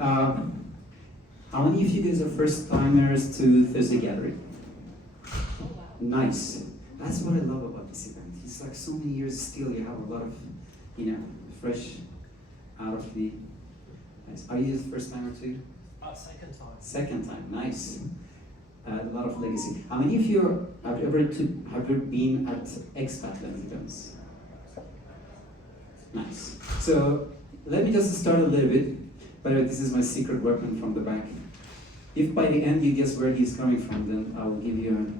How many of you guys are first timers to Thursday Gathering? Nice. That's what I love about this event. It's like so many years still, you have a lot of, fresh out of the. Nice. Are you the first timer too? Second time. Second time, nice. A lot of legacy. How many of you have ever been at Expat events? Nice. So let me just start a little bit. By the way, this is my secret weapon from the back. If by the end you guess where he's coming from, then I will give you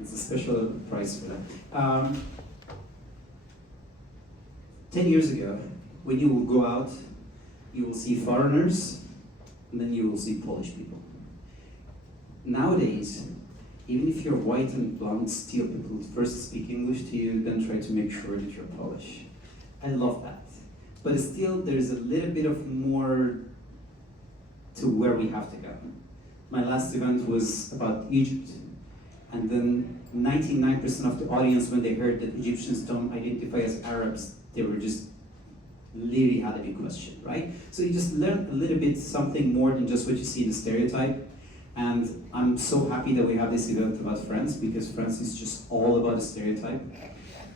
it's a special prize for that. 10 years ago, when you will go out, you will see foreigners, and then you will see Polish people. Nowadays, even if you're white and blonde, still people first speak English to you, then try to make sure that you're Polish. I love that. But still, there's a little bit of more to where we have to go. My last event was about Egypt. And then 99% of the audience, when they heard that Egyptians don't identify as Arabs, they were just literally had a big question, right? So you just learn a little bit something more than just what you see in the stereotype. And I'm so happy that we have this event about France, because France is just all about a stereotype.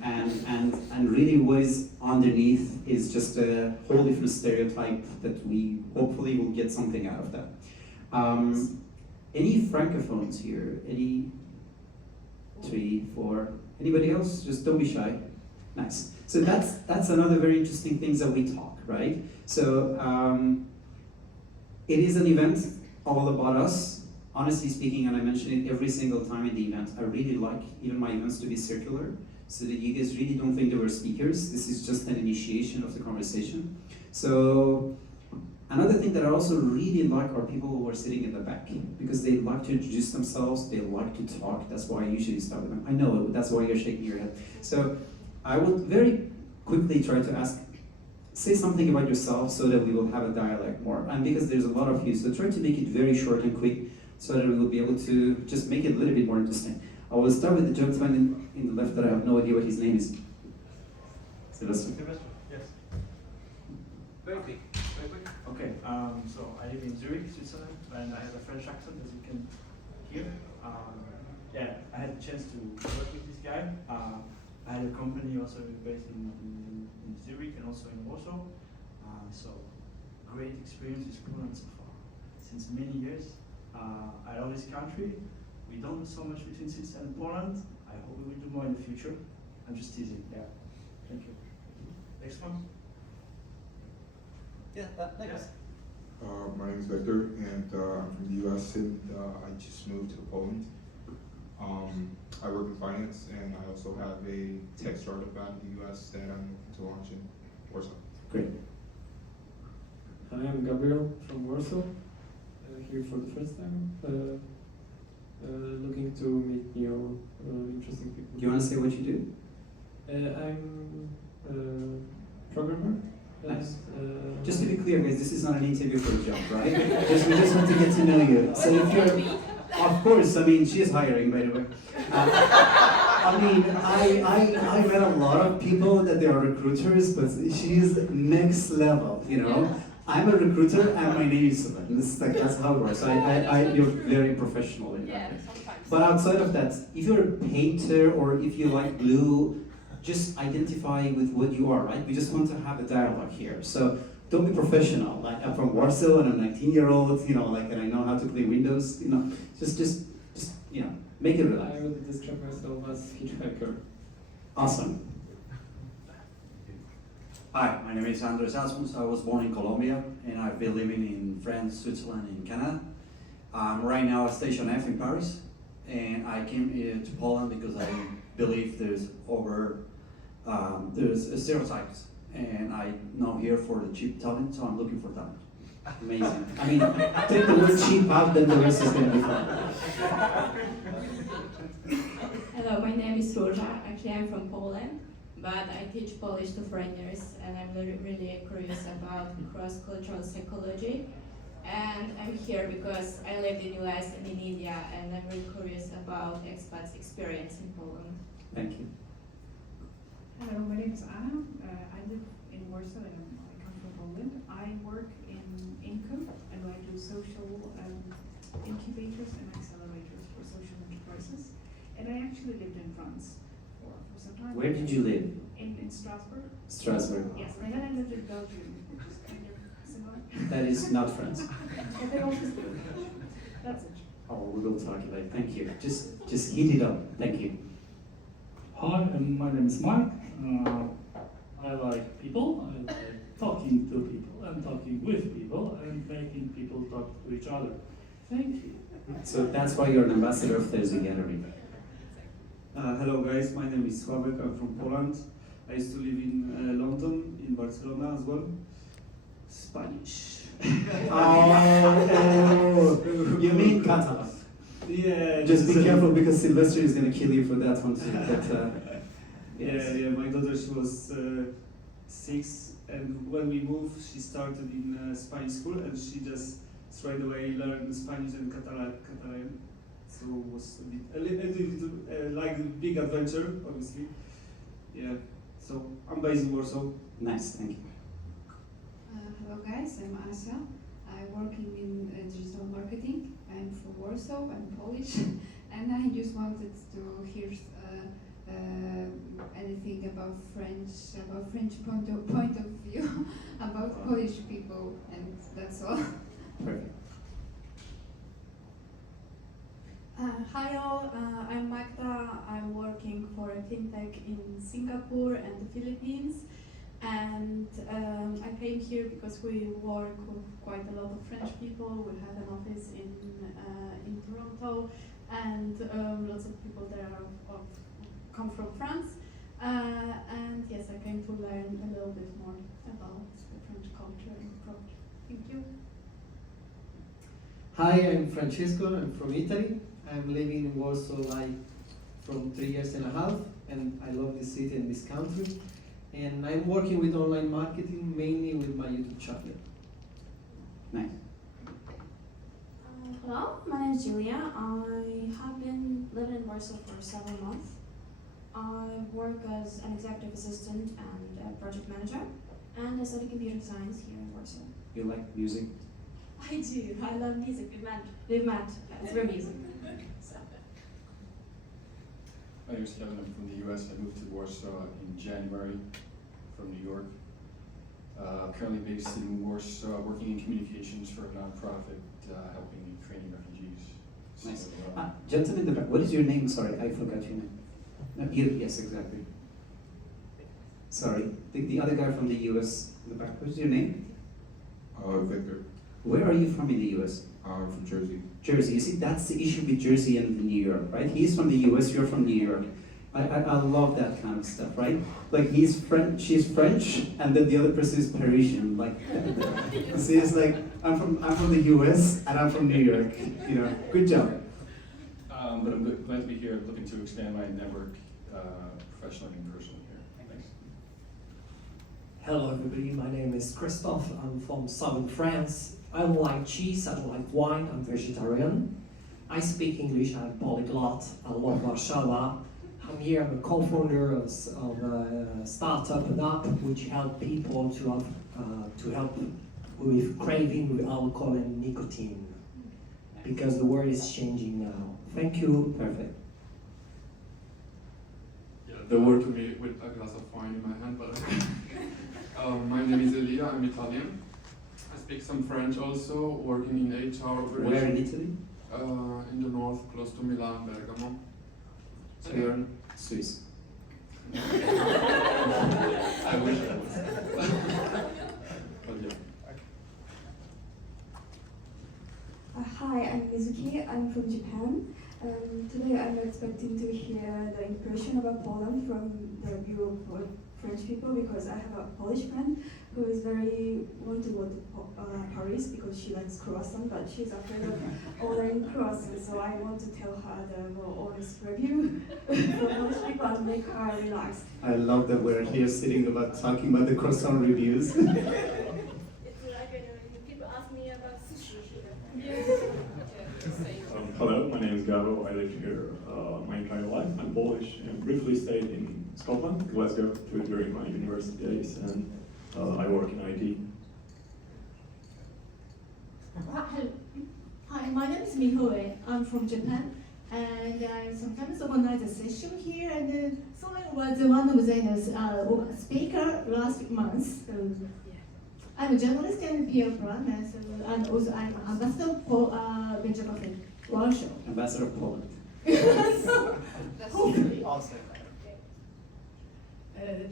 And really what is underneath is just a whole different stereotype that we hopefully will get something out of that. Any francophones here? Any? 3, 4. Anybody else? Just don't be shy. Nice. So that's another very interesting things that we talk, right? So it is an event all about us. Honestly speaking, and I mention it every single time in the event, I really like even my events to be circular, so that you guys really don't think they were speakers. This is just an initiation of the conversation. So another thing that I also really like are people who are sitting in the back, because they like to introduce themselves, they like to talk. That's why I usually start with them. I know, that's why you're shaking your head. So I would very quickly try to say something about yourself so that we will have a dialogue more. And because there's a lot of you, so try to make it very short and quick so that we will be able to just make it a little bit more interesting. I will start with the gentleman in the left that I have no idea what his name is. Sebastian. Yes. Very quick. Okay, so I live in Zurich, Switzerland, and I have a French accent, as you can hear. Yeah, I had a chance to work with this guy. I had a company also based in Zurich and also in Warsaw. So great experience with Poland so far. Since many years, I love this country. We don't do so much between Switzerland and Poland. I hope we will do more in the future. I'm just teasing, yeah. Thank you. Next one. Yeah, next. My name is Victor, and I'm from the US, and I just moved to Poland. I work in finance, and I also have a tech startup out in the US that I'm looking to launch in Warsaw. Great. Hi, I'm Gabriel from Warsaw, here for the first time. Looking to meet new interesting people. Do you want to say what you do? I'm a programmer. Nice. Just to be clear, guys, this is not an interview for a job, right? We just want to get to know you. So if you're, of course, I mean, she is hiring, by the way. I mean, I met a lot of people that they are recruiters, but she's next level, you know? Yeah. I'm a recruiter and my name is Solène. That's how it works. You're very professional in that. But outside of that, if you're a painter or if you like blue, just identify with what you are, right? We just want to have a dialogue here. So don't be professional. Like, I'm from Warsaw and I'm a 19-year-old, you know, like, and I know how to play Windows, you know. Just you know, make it relax. I would describe myself as hitchhiker. Awesome. Hi, my name is Andres Asmus. I was born in Colombia and I've been living in France, Switzerland, and Canada. I'm right now at Station F in Paris, and I came here to Poland because I believe there's stereotypes, and I'm now here for the cheap talent, so I'm looking for talent. Amazing. I mean, take the word cheap out, then the rest is going to be fun. Hello, my name is Róża. Actually, I'm from Poland, but I teach Polish to foreigners, and I'm really curious about cross-cultural psychology. And I'm here because I lived in US and in India, and I'm really curious about expats' experience in Poland. Thank you. Hello, my name is Anna. I live in Warsaw and I come from Poland. I work in income social incubators and accelerators for social enterprises. And I actually lived in France for some time. Where did you live? In Strasbourg. Strasbourg. Yes, and then I lived in Belgium, which is kind of similar. That is not France. But they're all just good. That's it. Oh, we will talk about it. Thank you. Just heat it up. Thank you. Hi, and my name is Mark. I like people. I like talking to people and talking with people and making people talk to each other. Thank you. So that's why you're an ambassador of Thursday Gathering. Hello guys, my name is Sławek, I'm from Poland. I used to live in London, in Barcelona as well. Spanish. Oh, you mean Catalan? Yeah. Just be careful because Sylvester is going to kill you for that one too. But, yes. Yeah, my daughter, she was 6, and when we moved, she started in Spanish school, and she just straight away learned Spanish and Catalan. So it was a little like a big adventure, obviously. Yeah. So I'm based in Warsaw. Nice, thank you. Hello guys, I'm Asia. I'm working in digital marketing. I'm from Warsaw, I'm Polish, and I just wanted to hear anything about French point of view, about Polish people, and that's all. Perfect. Hi all, I'm Magda. I'm working for a fintech in Singapore and the Philippines, and I came here because we work with quite a lot of French people. We have an office in Toronto, and lots of people there come from France. And yes, I came to learn a little bit more about the French culture and approach. Thank you. Hi, I'm Francesco. I'm from Italy. I'm living in Warsaw from 3 years and a half, and I love this city and this country. And I'm working with online marketing, mainly with my YouTube channel. Nice. Hello, my name is Elia. I have been living in Warsaw for several months. I work as an executive assistant and a project manager, and I study computer science here in Warsaw. You like music? I do. I love music. We've met through music. So. My name is Kevin. I'm from the U.S. I moved to Warsaw in January from New York. Currently based in Warsaw, working in communications for a nonprofit helping Ukrainian refugees. Nice. So, Gentleman in the back, what is your name? Sorry, I forgot your name. No, you, yes, exactly. Sorry, the other guy from the US in the back, what is your name? Victor. Where are you from in the US? From Jersey. Jersey. You see, that's the issue with Jersey and New York, right? He's from the US, you're from New York. I love that kind of stuff, right? Like he's French, she's French, and then the other person is Parisian. Like, see, it's like I'm from the US and I'm from New York. You know, good job. but I'm glad to be here, looking to expand my network professionally and personally here. Thanks. Hello everybody, my name is Christophe. I'm from southern France. I don't like cheese, I don't like wine, I'm vegetarian. I speak English, I'm polyglot, I love Warsaw. I'm here, I'm a co-founder of a startup, an app which help people to help with craving with alcohol and nicotine. Because the world is changing now. Thank you. Perfect. Yeah, the word to me with a glass of wine in my hand, but my name is Elia, I'm Italian. I speak some French also, working in HR. Where in Italy? In the north, close to Milan, Bergamo. So you're Swiss. I wish I was. But yeah. Hi, I'm Mizuki. I'm from Japan. Today I'm expecting to hear the impression about Poland from the view of French people because I have a Polish friend who is very want to go to Paris because she likes croissant, but she's afraid of ordering croissant. So I want to tell her the more honest review for Polish people and make her relax. I love that we're here sitting talking about the croissant reviews. It's like people ask me about sushi here. Hello, my name is Gabo. I live here my entire life. I'm Polish and briefly stayed in Scotland, Glasgow, during my university days, and I work in IT. Hi, my name is Mihoe. I'm from Japan, and I sometimes organize a session here. And Solène was one of the speaker last month. So I'm a journalist and PR planner, and also I'm ambassador for Venture Cafe Warsaw. Ambassador of Poland. Hopefully. Also.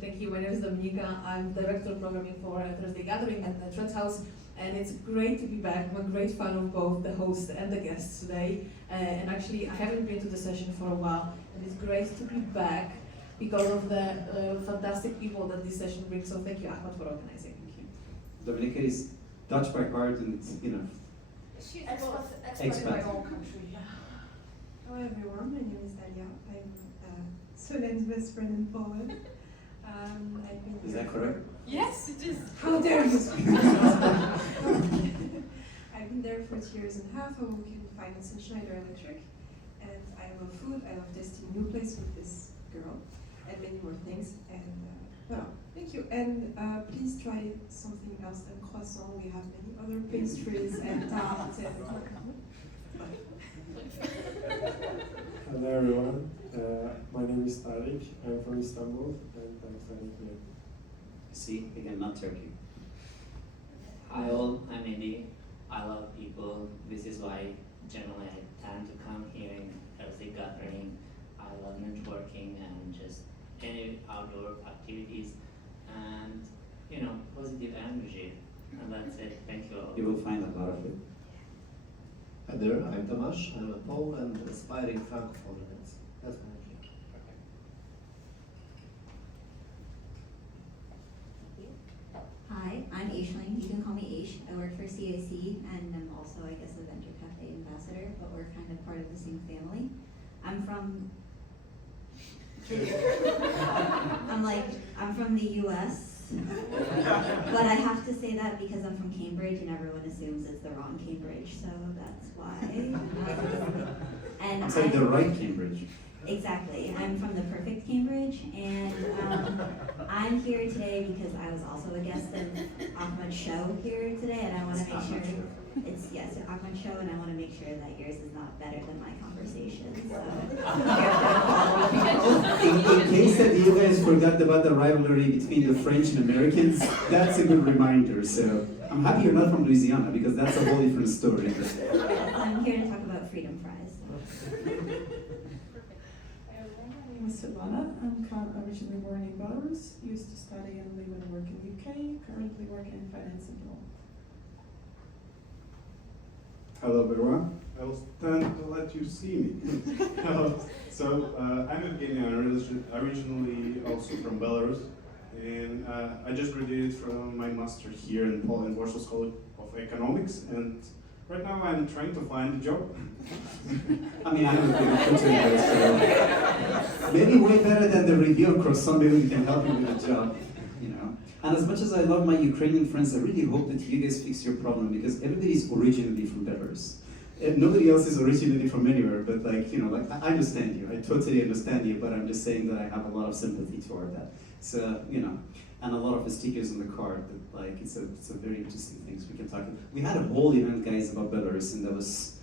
Thank you. My name is Dominika. I'm director of programming for Thursday Gathering at the Trent House, and it's great to be back. I'm a great fan of both the host and the guests today. And actually, I haven't been to the session for a while, and it's great to be back because of the fantastic people that this session brings. So thank you, Ahmad, for organizing. Thank you. Dominika is Dutch by heart, and She's expat. in my own country. Hello everyone, my name is Elia. I'm Solene's best friend in Poland. I've been Is here that correct? Yes, it is. How dare you! I've been there for 2.5 years. I work in finance and Schneider Electric, and I love food. I love tasting new places with this girl, and many more things. And well, thank you. And please try something else than croissant. We have many other pastries and tarts and. Hello everyone, my name is Tariq, I'm from Istanbul, and thanks for having me. See, again, not Turkey. Hi all, I'm Eddie. I love people. This is why generally I tend to come here in Thursday Gathering. I love networking and just any outdoor activities and, positive energy. And that's it. Thank you all. You will find a lot of it. Hi there, I'm Tomasz. I'm a Pole and aspiring francophone. That's my name. Hi, I'm Aisling. You can call me Aish. I work for CAC, and I'm also, I guess, a Venture Cafe ambassador, but we're kind of part of the same family. I'm from I'm from the US, but I have to say that because I'm from Cambridge and everyone assumes it's the wrong Cambridge, so that's why. And It's like the right Cambridge. Exactly. I'm from the perfect Cambridge, and I'm here today because I was also a guest of Ahmad's show here today, and I want to make sure it's Ahmad's show, and I want to make sure that yours is not better than my conversation. In case that you guys forgot about the rivalry between the French and Americans, that's a good reminder. So I'm happy you're not from Louisiana because that's a whole different story. I'm here to talk about freedom fries. My name is Silvana. I'm originally born in Belarus, used to study and live and work in the UK, currently working in finance and law. Hello everyone. I will stand to let you see me. So I'm Evgeny. I'm originally also from Belarus, and I just graduated from my master here in Poland, Warsaw School of Economics, and right now I'm trying to find a job. I mean, I have a big opportunity, so maybe way better than the review of croissant. Maybe we can help you with a job, And as much as I love my Ukrainian friends, I really hope that you guys fix your problem because everybody's originally from Belarus. And nobody else is originally from anywhere, but I understand you. I totally understand you, but I'm just saying that I have a lot of sympathy toward that. So, and a lot of the stickers on the card that it's a very interesting things we can talk about. We had a whole event, guys, about Belarus, and that was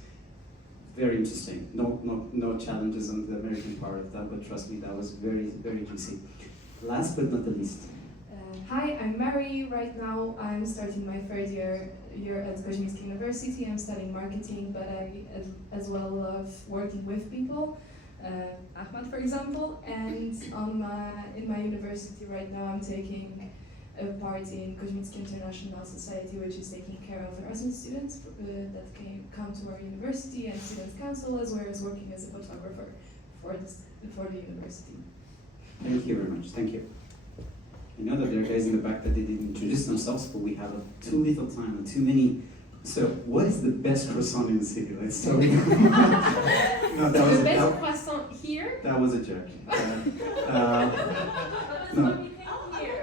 very interesting. No challenges on the American part of that, but trust me, that was very, very juicy. Last but not the least. Hi, I'm Mary. Right now I'm starting my third year at Bourges University. I'm studying marketing, but I as well love working with people. Ahmad, for example, and in my university right now I'm taking a part in Kuzminski International Society, which is taking care of Erasmus students that come to our university and students council, as well as working as a photographer for the university. Thank you very much. Thank you. I know that there are guys in the back that they didn't introduce themselves, but we have too little time and too many. So, what is the best croissant in the city? Let's tell you. No, that was the best croissant here? That was a joke. No.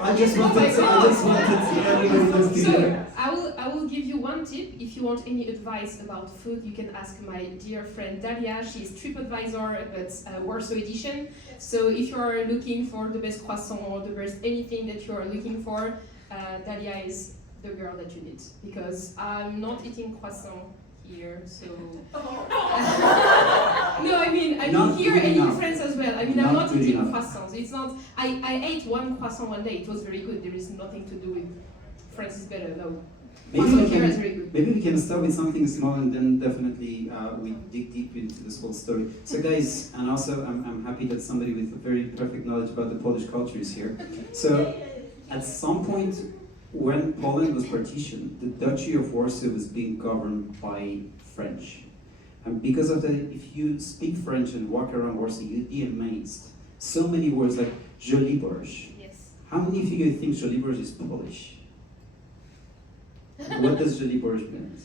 I just wanted everybody to So, I will give you one tip. If you want any advice about food, you can ask my dear friend Dalia. She's TripAdvisor, but Warsaw edition. So if you are looking for the best croissant or the best anything that you are looking for, Dalia is the girl that you need. Because I'm not eating croissant here, so. No, I mean Not here good and in enough. France as well. I mean, Not I'm not good eating enough. croissants. It's not. I ate one croissant one day. It was very good. There is nothing to do with France is better. No. Croissant here is very good. Maybe we can start with something small and then definitely we dig deep into this whole story. So guys, and also I'm happy that somebody with a very perfect knowledge about the Polish culture is here. So at some point when Poland was partitioned, the Duchy of Warsaw was being governed by French. And because of that, if you speak French and walk around Warsaw, you'd be amazed. So many words like Joli Bourges. Yes. How many of you think Joli Bourges is Polish? What does Joli Bourges mean?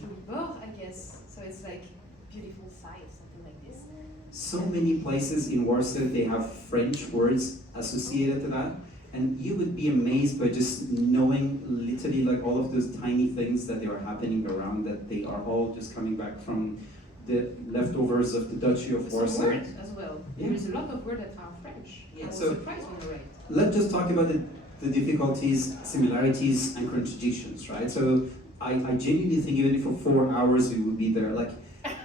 Joli Bourges, I guess. So it's like beautiful side, something like this. So many places in Warsaw, they have French words associated to that. And you would be amazed by just knowing literally like all of those tiny things that they are happening around, that they are all just coming back from the leftovers of the Duchy of Some Warsaw. words as well. Yeah. There is a lot of words that are French. I was so- surprised when I read. Let's just talk about the difficulties, similarities, and contradictions, right? So I genuinely think even if for 4 hours we would be there, like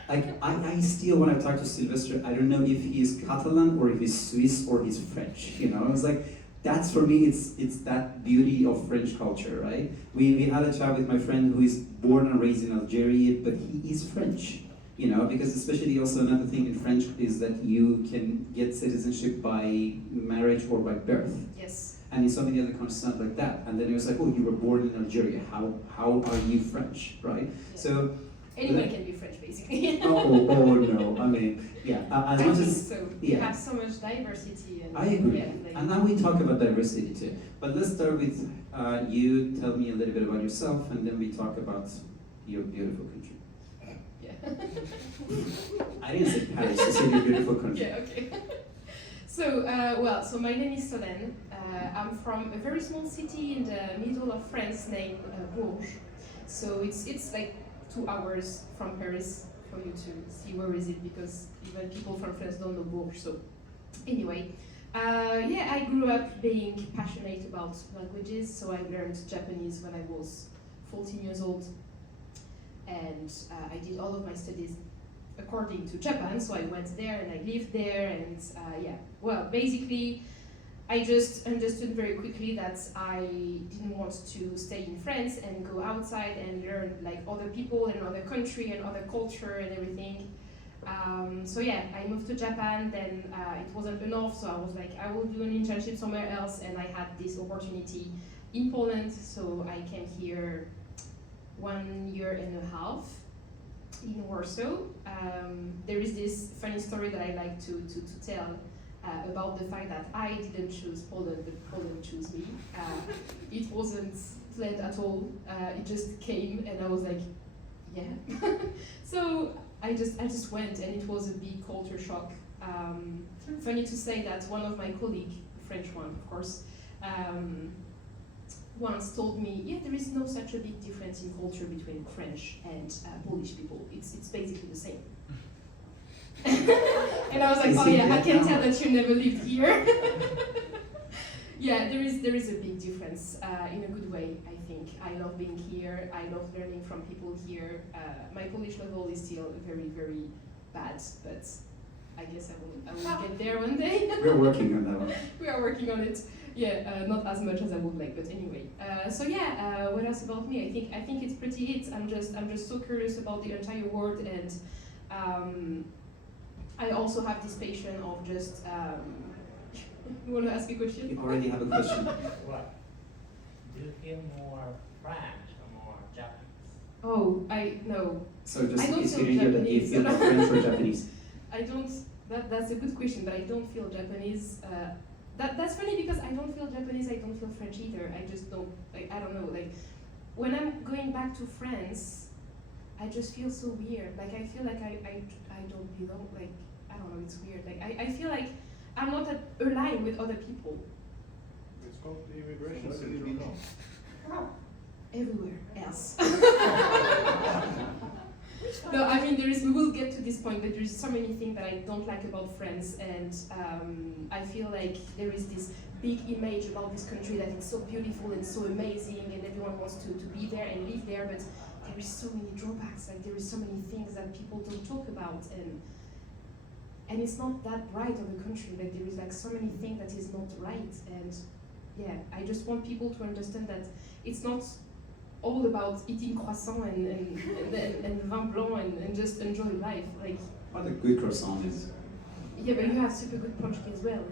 I still, when I talk to Sylvester, I don't know if he's Catalan or if he's Swiss or he's French, you know? It's like, that's for me, it's that beauty of French culture, right? We had a chat with my friend who is born and raised in Algeria, but he is French, you know, because especially also another thing in French is that you can get citizenship by marriage or by birth. Yes. And in so many other countries, it's not like that. And then it was like, oh, you were born in Algeria. How are you French, right? Yeah. So Anyone can be French, basically. oh no, I mean, yeah. As I much think as so. yeah. We have so much diversity. And I agree. Yeah, like, And now we talk about diversity too. But let's start with you. Tell me a little bit about yourself, and then we talk about your beautiful country. yeah. I didn't say Paris. I said your beautiful country. Yeah, okay. So, so my name is Soden. I'm from a very small city in the middle of France named Bourges. So it's like 2 hours from Paris for you to see where is it, because even people from France don't know Bourges. So anyway, yeah, I grew up being passionate about languages. So I learned Japanese when I was 14 years old, and I did all of my studies according to Japan, so I went there and I lived there, and yeah, well, basically, I just understood very quickly that I didn't want to stay in France and go outside and learn like other people and other country and other culture and everything. So yeah, I moved to Japan, then it wasn't enough, so I was like, I will do an internship somewhere else, and I had this opportunity in Poland, so I came here 1.5 years in Warsaw. There is this funny story that I like to tell about the fact that I didn't choose Poland, but Poland chose me. It wasn't planned at all. It just came, and I was like, yeah. So I just went, and it was a big culture shock. Funny to say that one of my colleagues, French one, of course, once told me, yeah, there is no such a big difference in culture between French and Polish people. It's basically the same. And I was like, oh yeah, I can tell that you never lived here. Yeah, there is a big difference in a good way, I think. I love being here. I love learning from people here. My Polish level is still very, very bad, but I guess I will get there one day. We're working on that one. We are working on it. Yeah, not as much as I would like, but anyway. So yeah, what else about me? I think it's pretty it. I'm just so curious about the entire world, and I also have this passion of just. You want to ask a question? You already have a question. What? Do you feel more French or more Japanese? Oh, I no. So just I don't in case feel you didn't hear that, do you Japanese. feel more French or Japanese? I don't. That's a good question, but I don't feel Japanese. That's funny because I don't feel Japanese. I don't feel French either. I just don't. Like, I don't know. Like when I'm going back to France, I just feel so weird. Like I feel like I don't belong. Like I don't know. It's weird. Like I feel like I'm not aligned with other people. It's called the immigration syndrome. Everywhere else. No, I mean we will get to this point, but there's so many things that I don't like about France, and I feel like there is this big image about this country that it's so beautiful and so amazing, and everyone wants to be there and live there, but there is so many drawbacks, like there is so many things that people don't talk about, and it's not that right of a country, like there is like so many things that is not right, and yeah, I just want people to understand that it's not all about eating croissant and vin blanc and just enjoy life, like. What a good croissant is. Yeah, but you have super good Portuguese as well.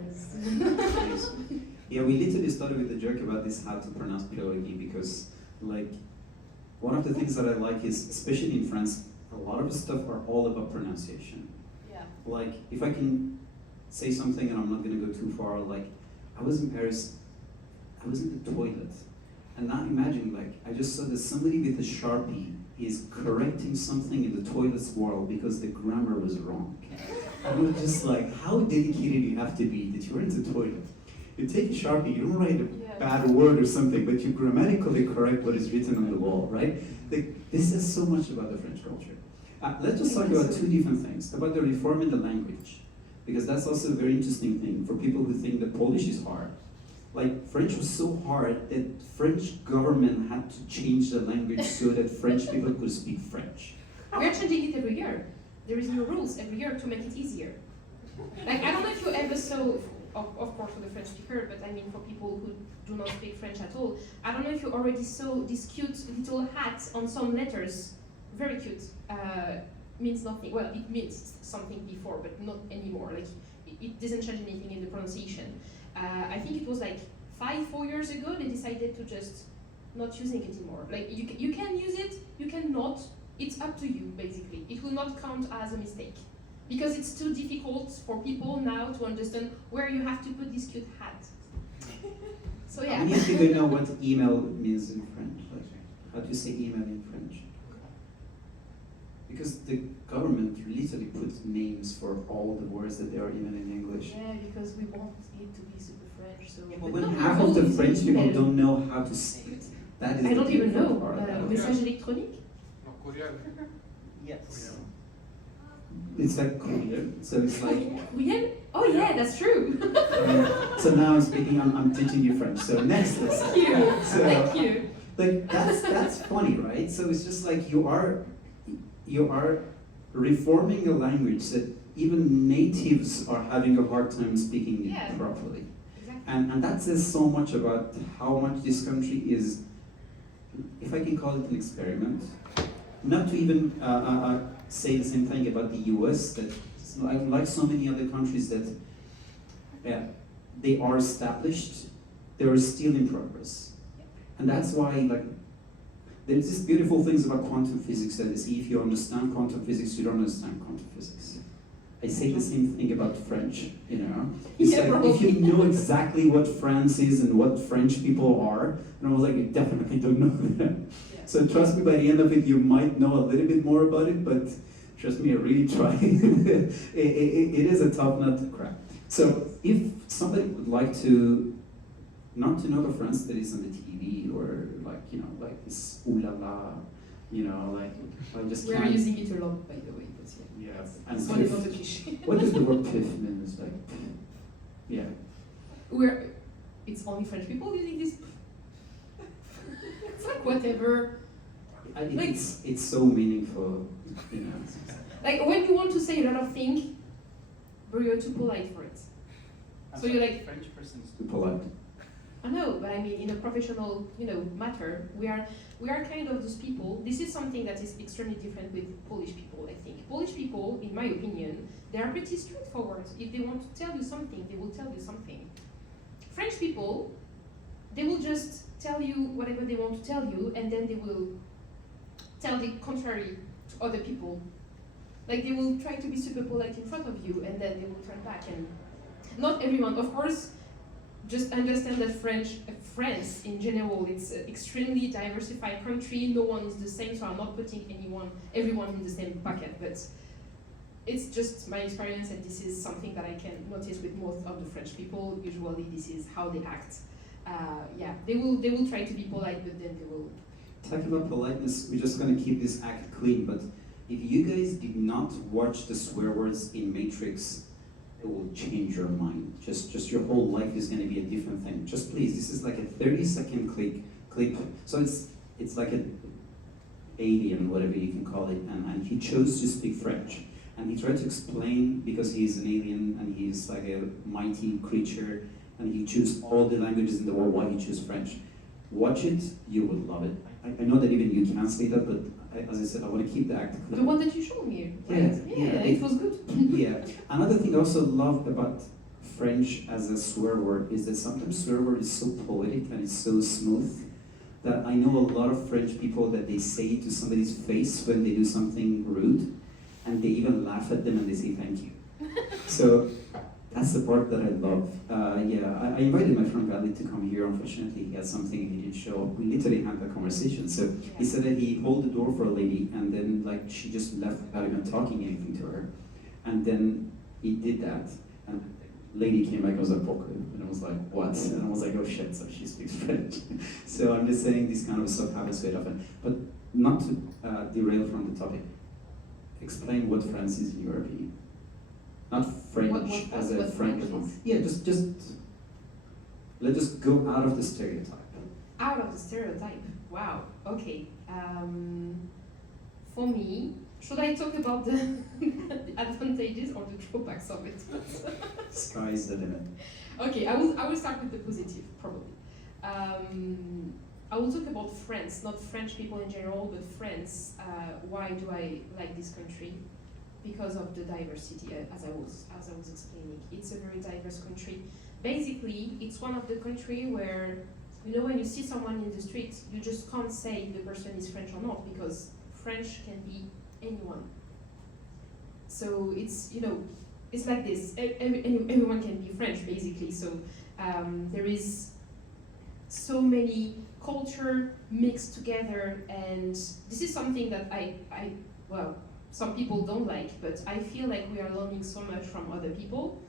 Yeah, we literally started with a joke about this, how to pronounce Pierogi, because like one of the things that I like is, especially in France, a lot of the stuff are all about pronunciation. Yeah. Like if I can say something, and I'm not gonna go too far, like I was in Paris, I was in the toilet, and now imagine like I just saw that somebody with a Sharpie is correcting something in the toilet's wall because the grammar was wrong. I was just like, how dedicated you have to be that you're in the toilet. You take a Sharpie, you don't write a bad word or something, but you grammatically correct what is written on the wall, right? Like, this is so much about the French culture. Let's just talk about two different things, about the reform in the language, because that's also a very interesting thing for people who think that Polish is hard. Like, French was so hard that French government had to change the language so that French people could speak French. We're changing it every year. There is new rules every year to make it easier. Like, I don't know if you ever saw, of course for the French speaker, but I mean for people who do not speak French at all, I don't know if you already saw this cute little hat on some letters, very cute, means nothing. Well, it means something before, but not anymore. Like, it doesn't change anything in the pronunciation. I think it was like 4 years ago they decided to just not using it anymore. Like you can use it, you cannot. It's up to you basically. It will not count as a mistake because it's too difficult for people now to understand where you have to put this cute hat. So yeah. How many of you know what email means in French? Like, how do you say email in French? Because the government literally puts names for all the words that they are even in English. Yeah, because we want it to be super French. So. But when half of the French people don't know how to say it, that is I don't even know. Message électronique? Yes. It's like courier, so it's like. Courriel? Oh yeah, that's true. So now I'm speaking. I'm teaching you French. So next lesson. Thank you. So, Thank you. Like that's funny, right? So it's just like you are reforming a language that even natives are having a hard time speaking it properly. Exactly. And that says so much about how much this country is, if I can call it an experiment. Not to even say the same thing about the US, that like so many other countries that they are established, they are still in progress. And that's why like there's this beautiful things about quantum physics that is, if you understand quantum physics, you don't understand quantum physics. I say the same thing about French, you know? It's like, if you know exactly what France is and what French people are, and I was like, you definitely don't know that. Yeah. So trust me, by the end of it, you might know a little bit more about it, but trust me, I really try. It is a tough nut to crack. So if somebody would like to, not to know the France that is on the TV, or like, you know, like this ooh la la, you know, like I just We're can't. using it a lot, by the way. But yeah. And And what is piff. not the cliché? What does the word piff mean? It's like, yeah. It's only French people using this. It's like whatever. It's so meaningful, you know. Like when you want to say a lot of things, but you're too polite for it. So you're like French person is too polite. I know, but I mean, in a professional, matter, we are kind of those people. This is something that is extremely different with Polish people, I think. Polish people, in my opinion, they are pretty straightforward. If they want to tell you something, they will tell you something. French people, they will just tell you whatever they want to tell you, and then they will tell the contrary to other people. Like, they will try to be super polite in front of you, and then they will turn back. And not everyone, of course. Just understand that France in general, it's an extremely diversified country. No one is the same, so I'm not putting everyone in the same bucket. But it's just my experience, and this is something that I can notice with most of the French people. Usually, this is how they act. They will try to be polite, but then they will. Talking about politeness, we're just gonna keep this act clean. But if you guys did not watch the swear words in Matrix, it will change your mind. Just your whole life is going to be a different thing. Just please, this is like a 30-second clip. So it's like alien, whatever you can call it, and he chose to speak French. And he tried to explain, because he's an alien and he's like a mighty creature, and he chose all the languages in the world, why he chose French. Watch it, you will love it. I know that even you can't say that, but as I said, I want to keep the act clear. The one that you showed me, Yeah, right? yeah, It was good. Yeah. Another thing I also love about French as a swear word is that sometimes swear word is so poetic and it's so smooth that I know a lot of French people that they say it to somebody's face when they do something rude, and they even laugh at them and they say thank you. So that's the part that I love. I invited my friend Valley to come here. Unfortunately, he had something and he didn't show up. We literally had that conversation. So he said that he held the door for a lady, and then like she just left without even talking anything to her. And then he did that, and the lady came back and was like, "Pourquoi?" And I was like, "What?" And I was like, "Oh shit!" So she speaks French. So I'm just saying this kind of stuff happens quite often. But not to derail from the topic. Explain what France is in your opinion. Not French as a francophone. Yeah, just let's just go out of the stereotype. Out of the stereotype. Wow. Okay. For me, should I talk about the advantages or the drawbacks of it? Sky's the limit. Okay, I will start with the positive, probably. I will talk about France, not French people in general, but France. Why do I like this country? Because of the diversity, as I was explaining. It's a very diverse country. Basically, it's one of the countries where, you know, when you see someone in the street, you just can't say the person is French or not, because French can be anyone. So it's, you know, it's like this. Everyone can be French, basically. So there is so many culture mixed together, and this is something that well, some people don't like, but I feel like we are learning so much from other people,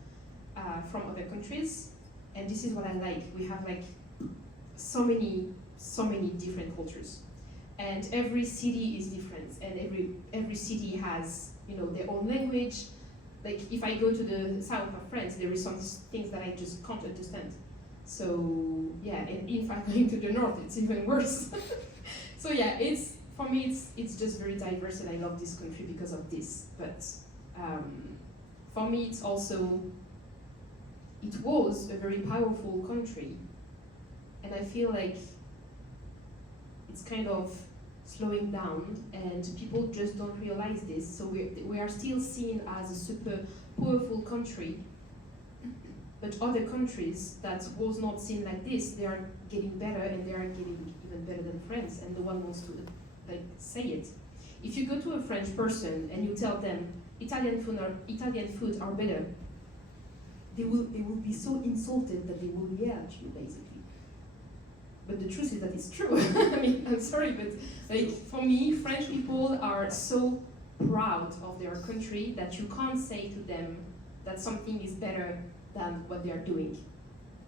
from other countries, and this is what I like. We have like so many different cultures, and every city is different, and every city has, you know, their own language. Like if I go to the south of France, there is some things that I just can't understand. So yeah, and if I'm going to the north, it's even worse. So yeah, for me, it's just very diverse, and I love this country because of this. But for me, it was a very powerful country, and I feel like it's kind of slowing down, and people just don't realize this. So we are still seen as a super powerful country, but other countries that was not seen like this, they are getting better, and they are getting even better than France, and no one wants to like say it. If you go to a French person and you tell them Italian food are better, they will be so insulted that they will yell at you, basically. But the truth is that it's true. I mean, I'm sorry, but like for me, French people are so proud of their country that you can't say to them that something is better than what they are doing.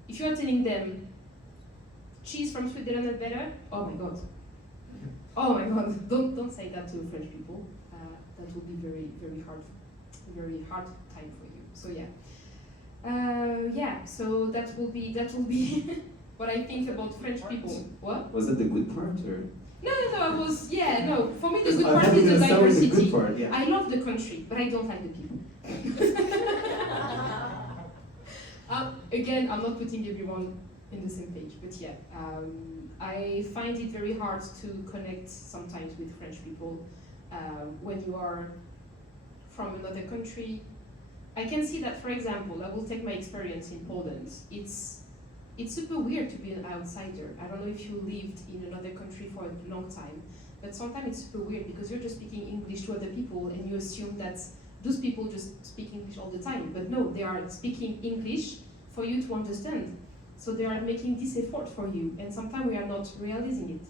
If you are telling them cheese from Switzerland is better, oh my god. Oh my god, don't say that to French people. That will be very hard time for you. So yeah. So that will be what I think about French people. What? Was that the good part or? No. For me, the good part is the diversity. I love the country, but I don't like the people. Again, I'm not putting everyone in the same page, but yeah, I find it very hard to connect sometimes with French people when you are from another country. I can see that, for example, I will take my experience in Poland. It's super weird to be an outsider. I don't know if you lived in another country for a long time, but sometimes it's super weird because you're just speaking English to other people and you assume that those people just speak English all the time. But no, they are speaking English for you to understand. So they are making this effort for you, and sometimes we are not realizing it.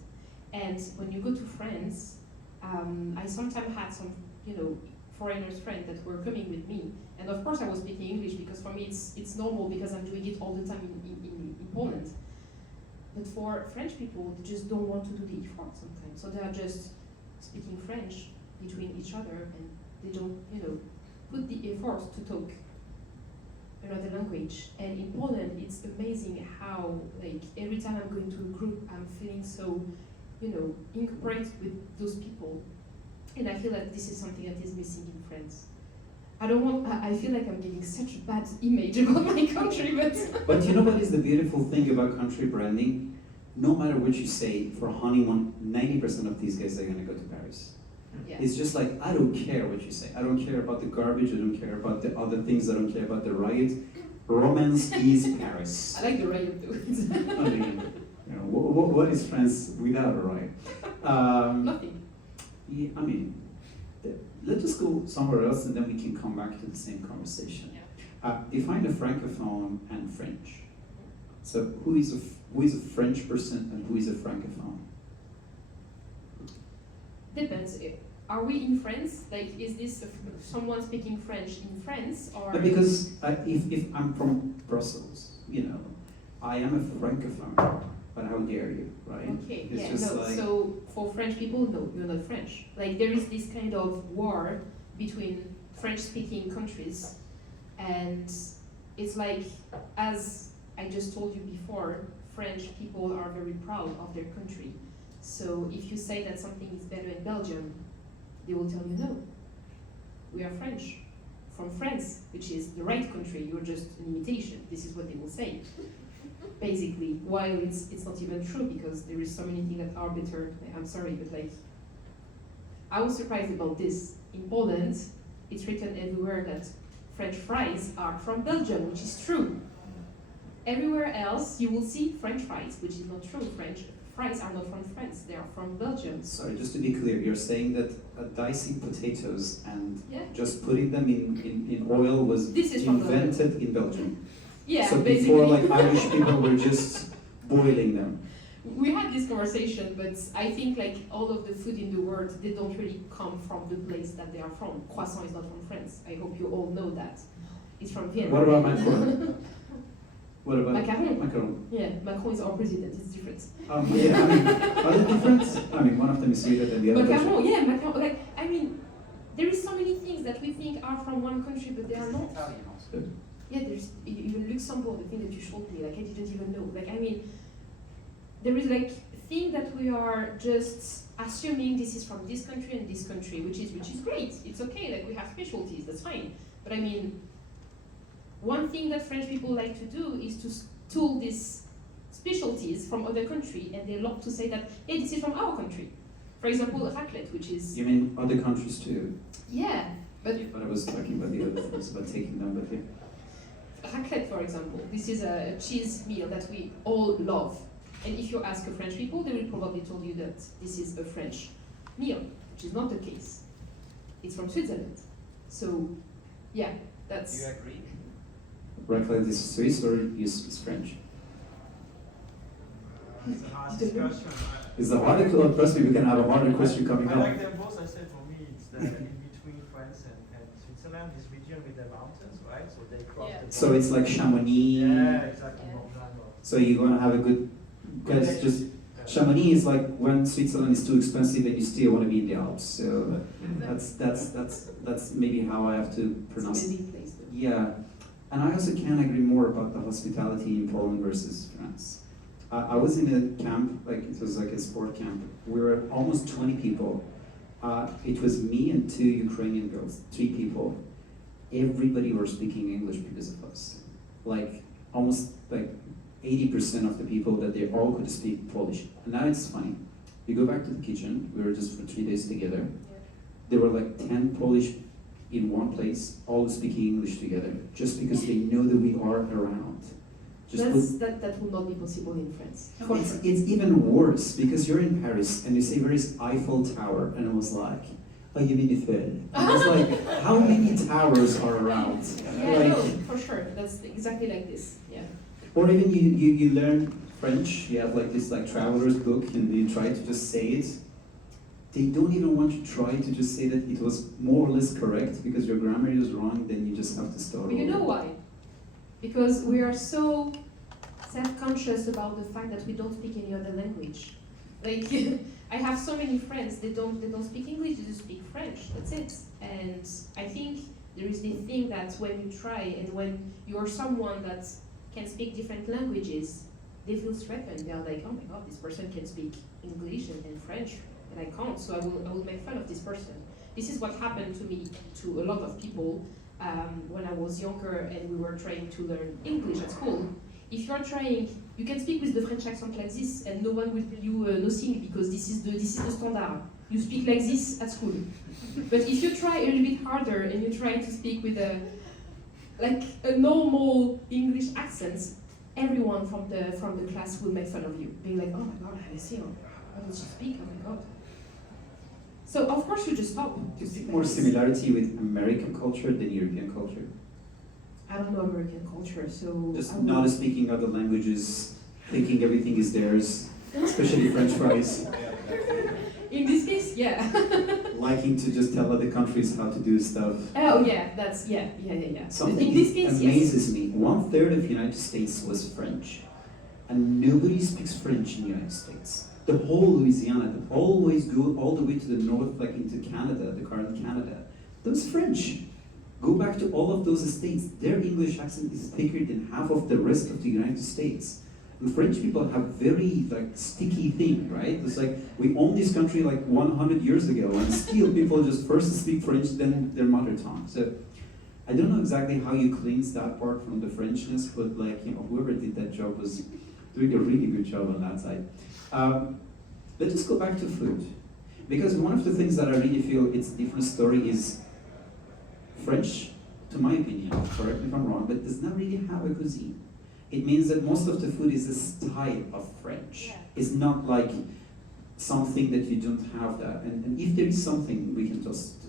And when you go to France, I sometimes had some, you know, foreigners friends that were coming with me, and of course I was speaking English because for me it's normal because I'm doing it all the time in Poland. But for French people, they just don't want to do the effort sometimes, so they are just speaking French between each other, and they don't, you know, put the effort to talk another language. And in Poland, it's amazing how, like, every time I'm going to a group, I'm feeling so incorporate with those people. And I feel that this is something that is missing in France. I feel like I'm giving such a bad image about my country, but... But you know what is the beautiful thing about country branding? No matter what you say, for honeymoon, 90% of these guys are gonna go to Paris. Yeah. It's just like, I don't care what you say. I don't care about the garbage, I don't care about the other things, I don't care about the riot. Romance is Paris. I like the riot though. I mean, what is France without a riot? Nothing. Yeah, I mean, let's just go somewhere else and then we can come back to the same conversation. Yeah. Define a francophone and French. So who is a French person and who is a francophone? Depends. Are we in France? Like, is this someone speaking French in France, or? Because if I'm from Brussels, I am a francophone. But how dare you, right? Okay, it's yeah, just no, like, so for French people, no, you're not French. Like, there is this kind of war between French-speaking countries, and it's like, as I just told you before, French people are very proud of their country. So if you say that something is better in Belgium, they will tell you no. We are French, from France, which is the right country, you're just an imitation. This is what they will say. Basically, while it's not even true, because there is so many things that are better. I'm sorry, but like, I was surprised about this. In Poland, it's written everywhere that French fries are from Belgium, which is true. Everywhere else, you will see French fries, which is not true. French fries are not from France, they are from Belgium. sorry, just to be clear, you're saying that dicing potatoes and Yeah. just putting them in oil was This is from invented in Belgium. Yeah, So basically. before, like, Irish people were just boiling them. We had this conversation, but I think like all of the food in the world, they don't really come from the place that they are from. Croissant is not from France. I hope you all know that. It's from Vienna. What about Macron? What about Macaron? Macron? Yeah, Macron is our president. It's different. Yeah, I mean, are they different? I mean, one of them is sweeter than the other. Macaron, yeah, Macron. Like, I mean, there is so many things that we think are from one country, but they are not. Italian also. Yeah, there's even Luxembourg, the thing that you showed me, like I didn't even know. Like, I mean, there is like thing that we are just assuming this is from this country and this country, which is great. It's okay, like we have specialties, that's fine. But I mean, one thing that French people like to do is to steal these specialties from other country, and they love to say that, hey, this is from our country. For example, raclette, which is... You mean other countries too? Yeah, but I was talking about the other things, about taking them, but yeah. Raclette, for example, this is a cheese meal that we all love. And if you ask French people, they will probably tell you that this is a French meal, which is not the case. It's from Switzerland. So, yeah, that's... You agree? Raclette is Swiss or is French? It's a hard discussion. Is the harder to trust me, we can have a harder question coming I up. like them both. I said for me, it's the in between France and Switzerland, this region with the mountains, right? So they cross the So it's like Chamonix. Yeah, exactly. So you're gonna have a good, because just Chamonix is like when Switzerland is too expensive and you still want to be in the Alps. So that's maybe how I have to pronounce it. Yeah, and I also can't agree more about the hospitality in Poland versus France. I was in a camp, like it was like a sport camp. We were almost 20 people. It was me and 2 Ukrainian girls, 3 people. Everybody were speaking English because of us. Like almost like 80% of the people that they all could speak Polish. And now it's funny. You go back to the kitchen, we were just for 3 days together. There were like 10 Polish in one place, all speaking English together, just because they know that we are around. That will not be possible in France. It's even worse, because you're in Paris and you say, where is Eiffel Tower? And I was like, oh, you mean Eiffel? I was like, how many towers are around? Yeah, Like, no, for sure. That's exactly like this. Yeah. or even you learn French, you have like this like traveler's book and you try to just say it. They don't even want to try to just say that it was more or less correct, because your grammar is wrong, then you just have to start But you know why? Because we are so self-conscious about the fact that we don't speak any other language. Like, I have so many friends, they don't speak English, they just speak French, that's it. And I think there is this thing that when you try, and when you're someone that can speak different languages, they feel threatened. They're like, oh my god, this person can speak English and French, and I can't, so I will make fun of this person. This is what happened to me, to a lot of people, when I was younger and we were trying to learn English at school. If you're trying, you can speak with the French accent like this, and no one will tell you nothing, because this is the standard. You speak like this at school. But if you try a little bit harder and you try to speak with a normal English accent, everyone from the class will make fun of you, being like, oh my god, how does she speak? Oh my god. So of course you just stop. Do you see more similarity with American culture than European culture? I don't know American culture, so Just not speaking other languages, thinking everything is theirs, especially French fries. In this case, yeah. Liking to just tell other countries how to do stuff. Oh yeah, that's yeah. Something in this case, amazes me. 1/3 of the United States was French, and nobody speaks French in the United States. The whole Louisiana, the always go all the way to the north, like into Canada, the current Canada. Those French. Go back to all of those states. Their English accent is thicker than half of the rest of the United States. And French people have very sticky thing, right? It's like we owned this country like 100 years ago, and still people just first speak French, then their mother tongue. So I don't know exactly how you cleanse that part from the Frenchness, but whoever did that job was doing a really good job on that side. Let's just go back to food, because one of the things that I really feel it's a different story is French, to my opinion, correct me if I'm wrong, but does not really have a cuisine. It means that most of the food is a style of French. Yeah. It's not like something that you don't have that. And if there is something, we can just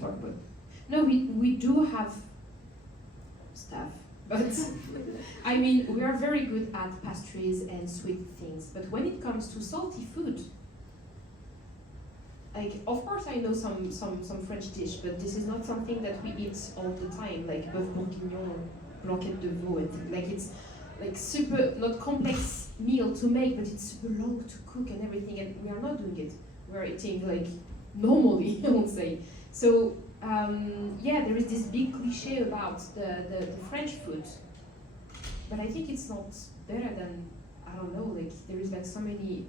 talk about it. No, we do have stuff, but I mean, we are very good at pastries and sweet things, but when it comes to salty food, of course I know some French dish, but this is not something that we eat all the time, like bœuf bourguignon, blanquette de veau, and it's like super, not complex meal to make, but it's super long to cook and everything, and we are not doing it. We're eating like normally, I would say. So there is this big cliche about the French food, but I think it's not better than, I don't know, there is so many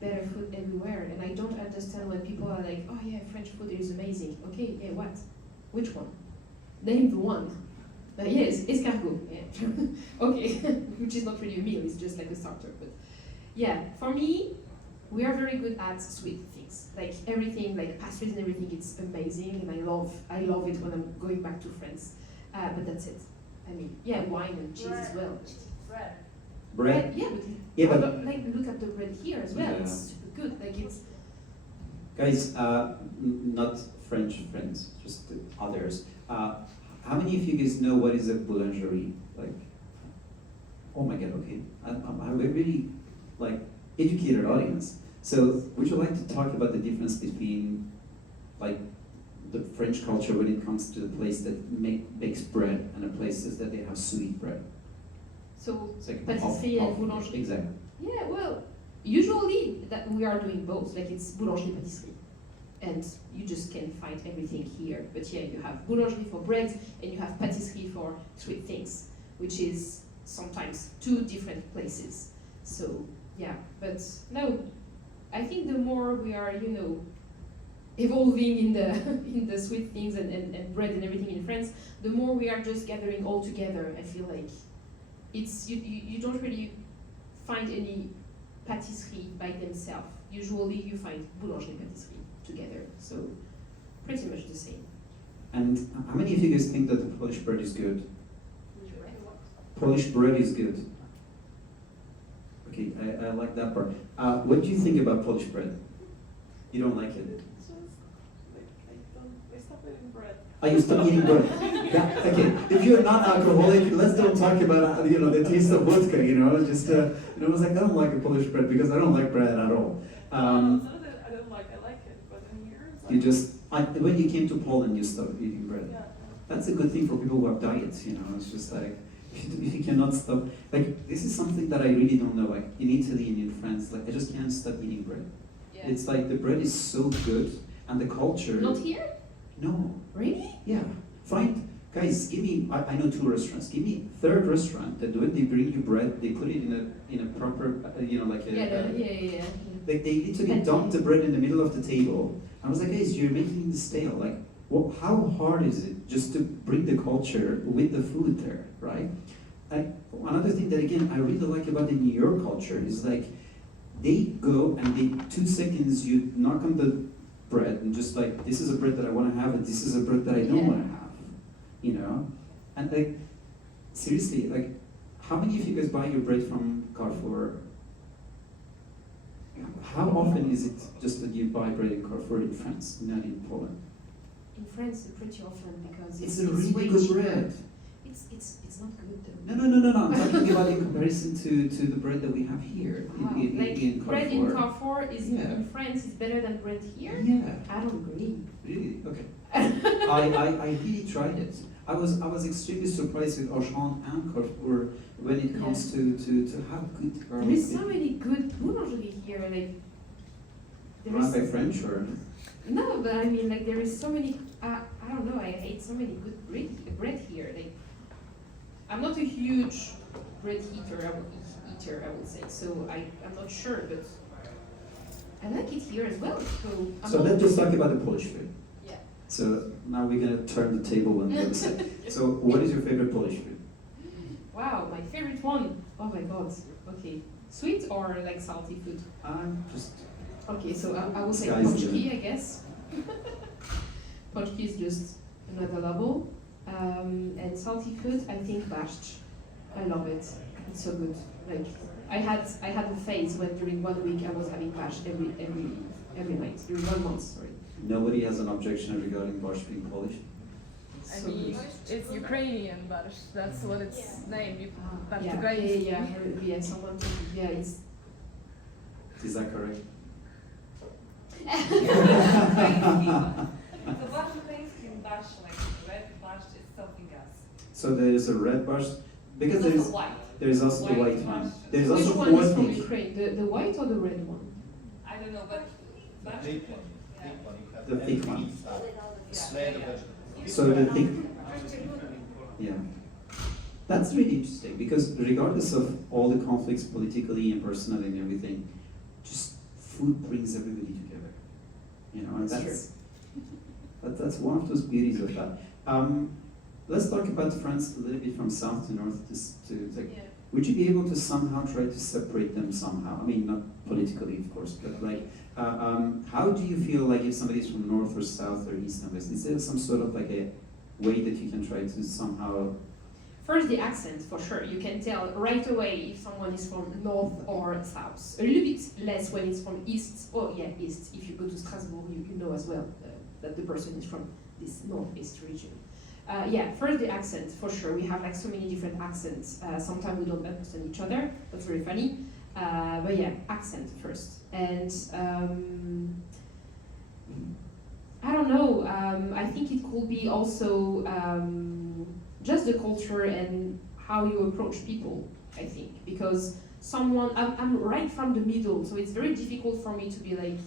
better food everywhere, and I don't understand when people are like, oh yeah, French food is amazing. Okay, yeah, what? Which one? Name the one. Yes, escargot. Yeah. Okay, which is not really a meal, it's just like a starter. But yeah, for me, we are very good at sweet things. Like everything, like pastries and everything, it's amazing, and I love it when I'm going back to France. But that's it. I mean, yeah, wine and cheese as well. Bread? Yeah, but look at the bread here as well. Yeah. It's super good. It's guys, not French friends, just others. How many of you guys know what is a boulangerie? Oh my god, okay. I'm a really educated audience. So would you like to talk about the difference between the French culture when it comes to the place that bakes bread and the places that they have sweet bread? So pâtisserie and boulangerie. Exactly. Yeah, well, usually that we are doing both. It's boulangerie pâtisserie, and you just can find everything here. But yeah, you have boulangerie for bread, and you have pâtisserie for sweet things, which is sometimes two different places. So yeah, but no, I think the more we are, evolving in the sweet things and bread and everything in France, the more we are just gathering all together. I feel like it's you don't really find any pâtisserie by themselves. Usually you find boulangerie pâtisserie together, so pretty much the same. And how many of you guys think that the Polish bread is good? Polish bread is good. Okay, I like that part. What do you think about Polish bread? You don't like it? I stopped eating bread. Oh, you stop eating bread. Yeah, okay. If you're not alcoholic, let's don't talk about the taste of vodka. Just it's like I don't like a Polish bread because I don't like bread at all. It's not that I don't like. I like it, but in here it's you just when you came to Poland, you stopped eating bread. Yeah. That's a good thing for people who have diets. It's just like if you cannot stop. This is something that I really don't know. In Italy and in France, I just can't stop eating bread. Yeah. It's like the bread is so good and the culture. Not here? No. Really? Yeah. Find guys, give me, I know 2 restaurants, give me third restaurant that when they bring you bread, they put it in a proper, like a, Yeah. like they literally dump the bread in the middle of the table. I was like, guys, you're making this stale. Like, how hard is it just to bring the culture with the food there, right? Another thing that again I really like about the New York culture is like they go and they 2 seconds you knock on the bread and just like, this is a bread that I want to have and this is a bread that I don't want to have, and like seriously, like how many of you guys buy your bread from Carrefour? How often is it just that you buy bread in Carrefour in France, not in Poland? In France, pretty often because It's a really good bread. It's not good though. No. I'm talking about in comparison to the bread that we have here in Carrefour. Bread in Carrefour is Yeah. in France is better than bread here. Yeah. I don't agree. Really? Okay. I really tried it. I was extremely surprised with Auchan and Carrefour when it comes to how good garlic. There is so many good boulangerie here. Like Run by French or? no, but I mean like there is so many. I don't know. I ate so many good bread here. Like I'm not a huge bread eater. I would say. So I'm not sure, but I like it here as well. So let's just talk about the Polish food. Yeah. So now we're gonna turn the table on the other side. So what is your favorite Polish food? Wow, my favorite one. Oh my god. Okay, sweet or like salty food? Just. Okay, so I will say Sky's the Polski, limit. I guess. Polski is just another level. And salty food, I think Borscht. I love it. It's so good. Like I had a phase when during 1 week I was having Borscht every night during 1 month. Sorry. Nobody has an objection regarding Borscht being Polish. I mean, it's Ukrainian Borscht, that's what it's named. Yeah, someone, it's... Is that correct? The one thing in Borscht, like red Borscht, is something else. So there is a red Borscht, because There's there's also white. there's also the white White one. Borscht. There's Which also one is from one. Ukraine? The white or the red one? I don't know, but Borscht. Thick one. The thick one. Yeah. So the thick. Yeah. That's really interesting because regardless of all the conflicts politically and personally and everything, just food brings everybody together. And that's one of those beauties of that. Let's talk about France a little bit from south to north. Would you be able to somehow try to separate them somehow? I mean, not politically, of course, but like, how do you feel like if somebody's from north or south or east and west? Is there some sort of like a way that you can try to somehow? First, the accent, for sure. You can tell right away if someone is from north or south. A little bit less when it's from east. Oh, yeah, east. If you go to Strasbourg, you know as well that the person is from this northeast region. First the accent, for sure. We have like so many different accents. Sometimes we don't understand each other. That's very funny. But yeah, accent first. And I don't know. I think it could be also just the culture and how you approach people, I think. Because I'm right from the middle, so it's very difficult for me to be like,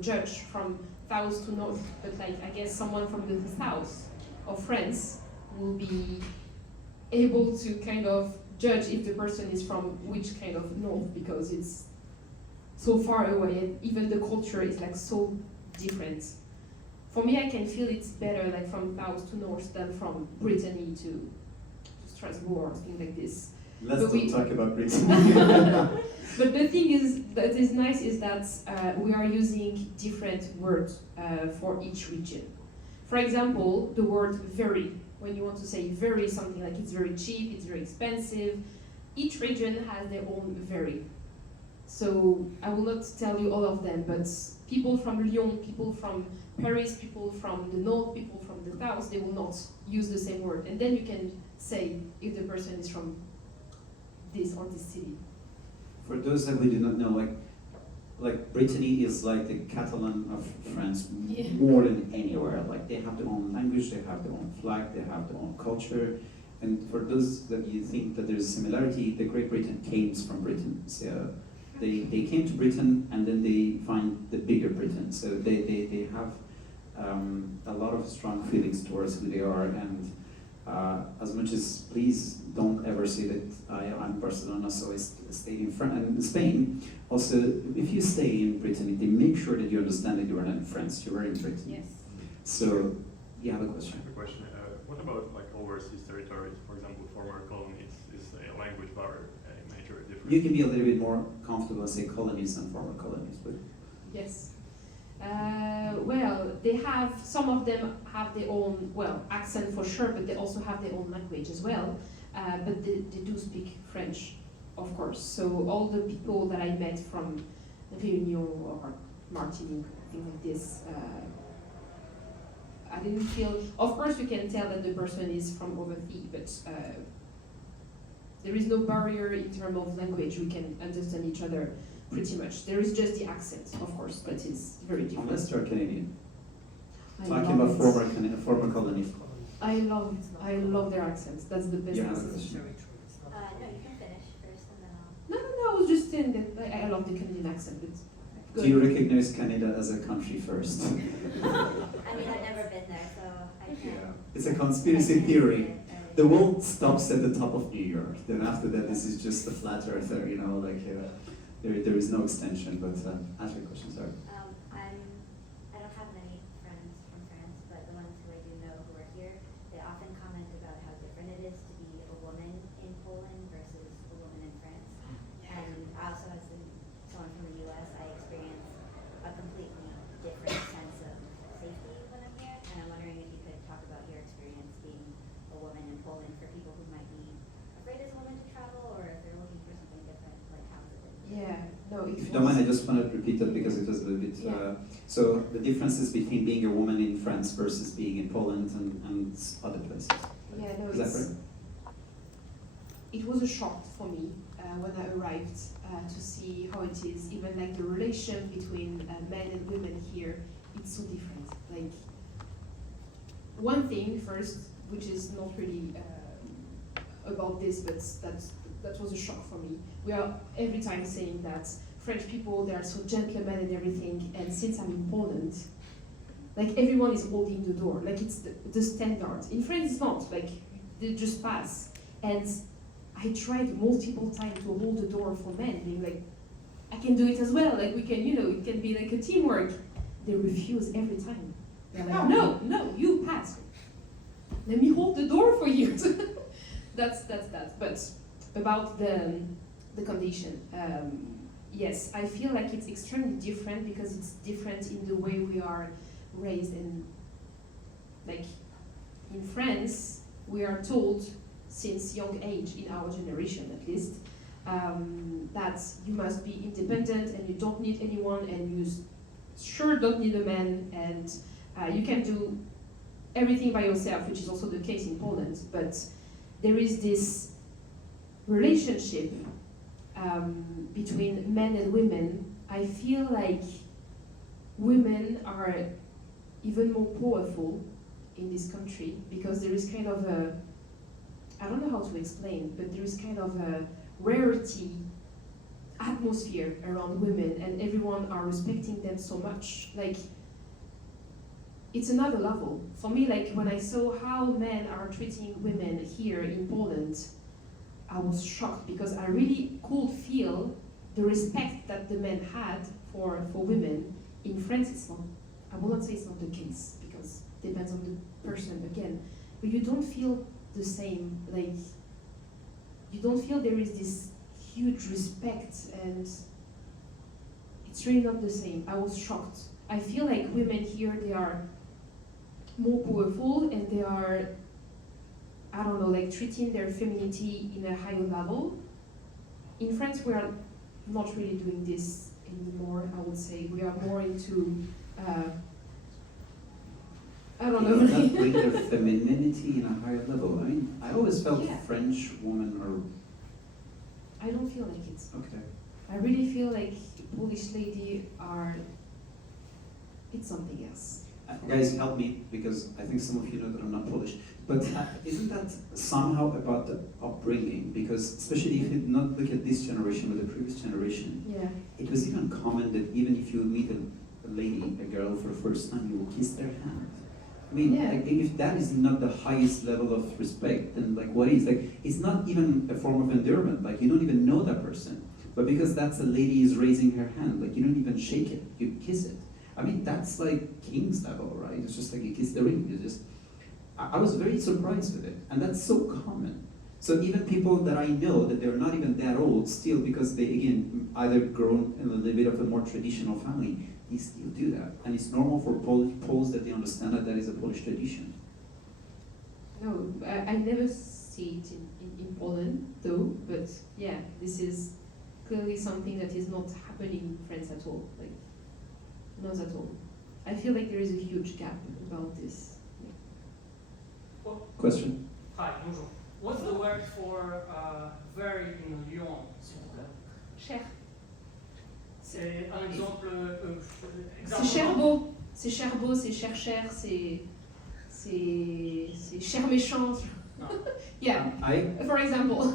judge from south to north. But like, I guess someone from the south of France will be able to kind of judge if the person is from which kind of north, because it's so far away and even the culture is like so different. For me, I can feel it's better like from south to north than from Brittany to Strasbourg or something like this. Let's not talk about Brittany. But the thing that is nice is that we are using different words for each region. For example, the word very. When you want to say very, something like it's very cheap, it's very expensive, each region has their own very. So I will not tell you all of them, but people from Lyon, people from Paris, people from the north, people from the south, they will not use the same word. And then you can say if the person is from this or this city. For those that we do not know, like Brittany is like the Catalan of France more than anywhere. Like they have their own language, they have their own flag, they have their own culture. And for those that you think that there's a similarity, the Great Britain came from Britain. So they came to Britain and then they find the bigger Britain. So they have a lot of strong feelings towards who they are, and as much as please don't ever say that I'm Barcelona, so I stayed in Spain. Also, if you stay in Britain, they make sure that you understand that you are not in France, you are in Britain. Yes. So, you have a question? I have a question. What about like overseas territories, for example, former colonies? Is a language barrier a major difference? You can be a little bit more comfortable and say colonies than former colonies, but... Yes. Well, they have, some of them have their own, well, accent for sure, but they also have their own language as well. But they do speak French, of course. So all the people that I met from Réunion or Martinique, things like this, I didn't feel, of course you can tell that the person is from overseas, but there is no barrier in terms of language. We can understand each other pretty much. There is just the accent, of course, but it's very different. Unless you're Canadian. I Talking love about it. former colonies. I love their accents. That's the best Yeah, accent. that's No, you can finish first and then I'll... No, I was just saying that I love the Canadian accent. It's good. Do you recognize Canada as a country first? I mean, I've never been there, so I can't. It's a conspiracy theory. The world stops at the top of New York. Then after that, this is just a flat earther, you know, like there is no extension. But ask your question, sorry. I don't have many friends from France, but the ones who I do know who are here, they often comment about how different it is to be a woman in Poland versus a woman in France. And I also, as someone from the US, I experience a completely different sense of safety when I'm here. And I'm wondering if you could talk about your experience being a woman in Poland for people who might be afraid as a woman to travel, or if they're looking for something different, like how's it been? Yeah, no, If you don't mind, I just want to repeat that because it was a little bit. So the differences between being a woman in France versus being in Poland and other places. Yeah, no, Is that right? It was a shock for me when I arrived to see how it is, even like the relation between men and women here, it's so different. Like, one thing first, which is not really about this, but that was a shock for me. We are every time saying that French people, they are so gentlemen and everything, and since I'm in Poland, like everyone is holding the door, like it's the standard. In France it's not, like they just pass. And I tried multiple times to hold the door for men, being like, I can do it as well, like we can, you know, it can be like a teamwork. They refuse every time. They're like, no, you pass. Let me hold the door for you. That's that. But about the condition, yes, I feel like it's extremely different because it's different in the way we are raised. And like in France, we are told since young age, in our generation at least, that you must be independent and you don't need anyone and you sure don't need a man and you can do everything by yourself, which is also the case in Poland. But there is this relationship between men and women. I feel like women are even more powerful in this country because there is kind of a, I don't know how to explain, but there is kind of a rarity atmosphere around women and everyone are respecting them so much. Like, it's another level. For me, like when I saw how men are treating women here in Poland, I was shocked because I really could feel the respect that the men had for women. In France, it's not, I will not say it's not the case because it depends on the person again, but you don't feel the same, like, you don't feel there is this huge respect and it's really not the same. I was shocked. I feel like women here, they are more powerful and they are, I don't know, like treating their femininity in a higher level. In France, we are not really doing this anymore, I would say. We are more into, I don't know. Not bring their femininity in a higher level. I mean, I always felt French women are... I don't feel like it. Okay. I really feel like Polish lady are, it's something else. Guys, help me, because I think some of you know that I'm not Polish. But isn't that somehow about the upbringing? Because especially if you not look at this generation, but the previous generation, yeah, it was even common that even if you meet a lady, a girl for the first time, you will kiss their hand. I mean, Yeah. like, if that is not the highest level of respect, then like what is? Like, it's not even a form of endearment. Like, you don't even know that person, but because that's a lady is raising her hand, like, you don't even shake it, you kiss it. I mean, that's like king's level, right? It's just like you kiss the ring. You just. I was very surprised with it, and that's so common. So even people that I know that they're not even that old, still because they again either grown in a little bit of a more traditional family, they still do that, and it's normal for Poles that they understand that that is a Polish tradition. No, I never see it in Poland though, but yeah, this is clearly something that is not happening in France at all. Like, not at all. I feel like there is a huge gap about this. Question? Hi, bonjour. What's the word for very in Lyon, s'il vous plaît? Cher. C'est un exemple. C'est cherbeau, c'est cherbeau, c'est cher, c'est cher méchant. Yeah, for example.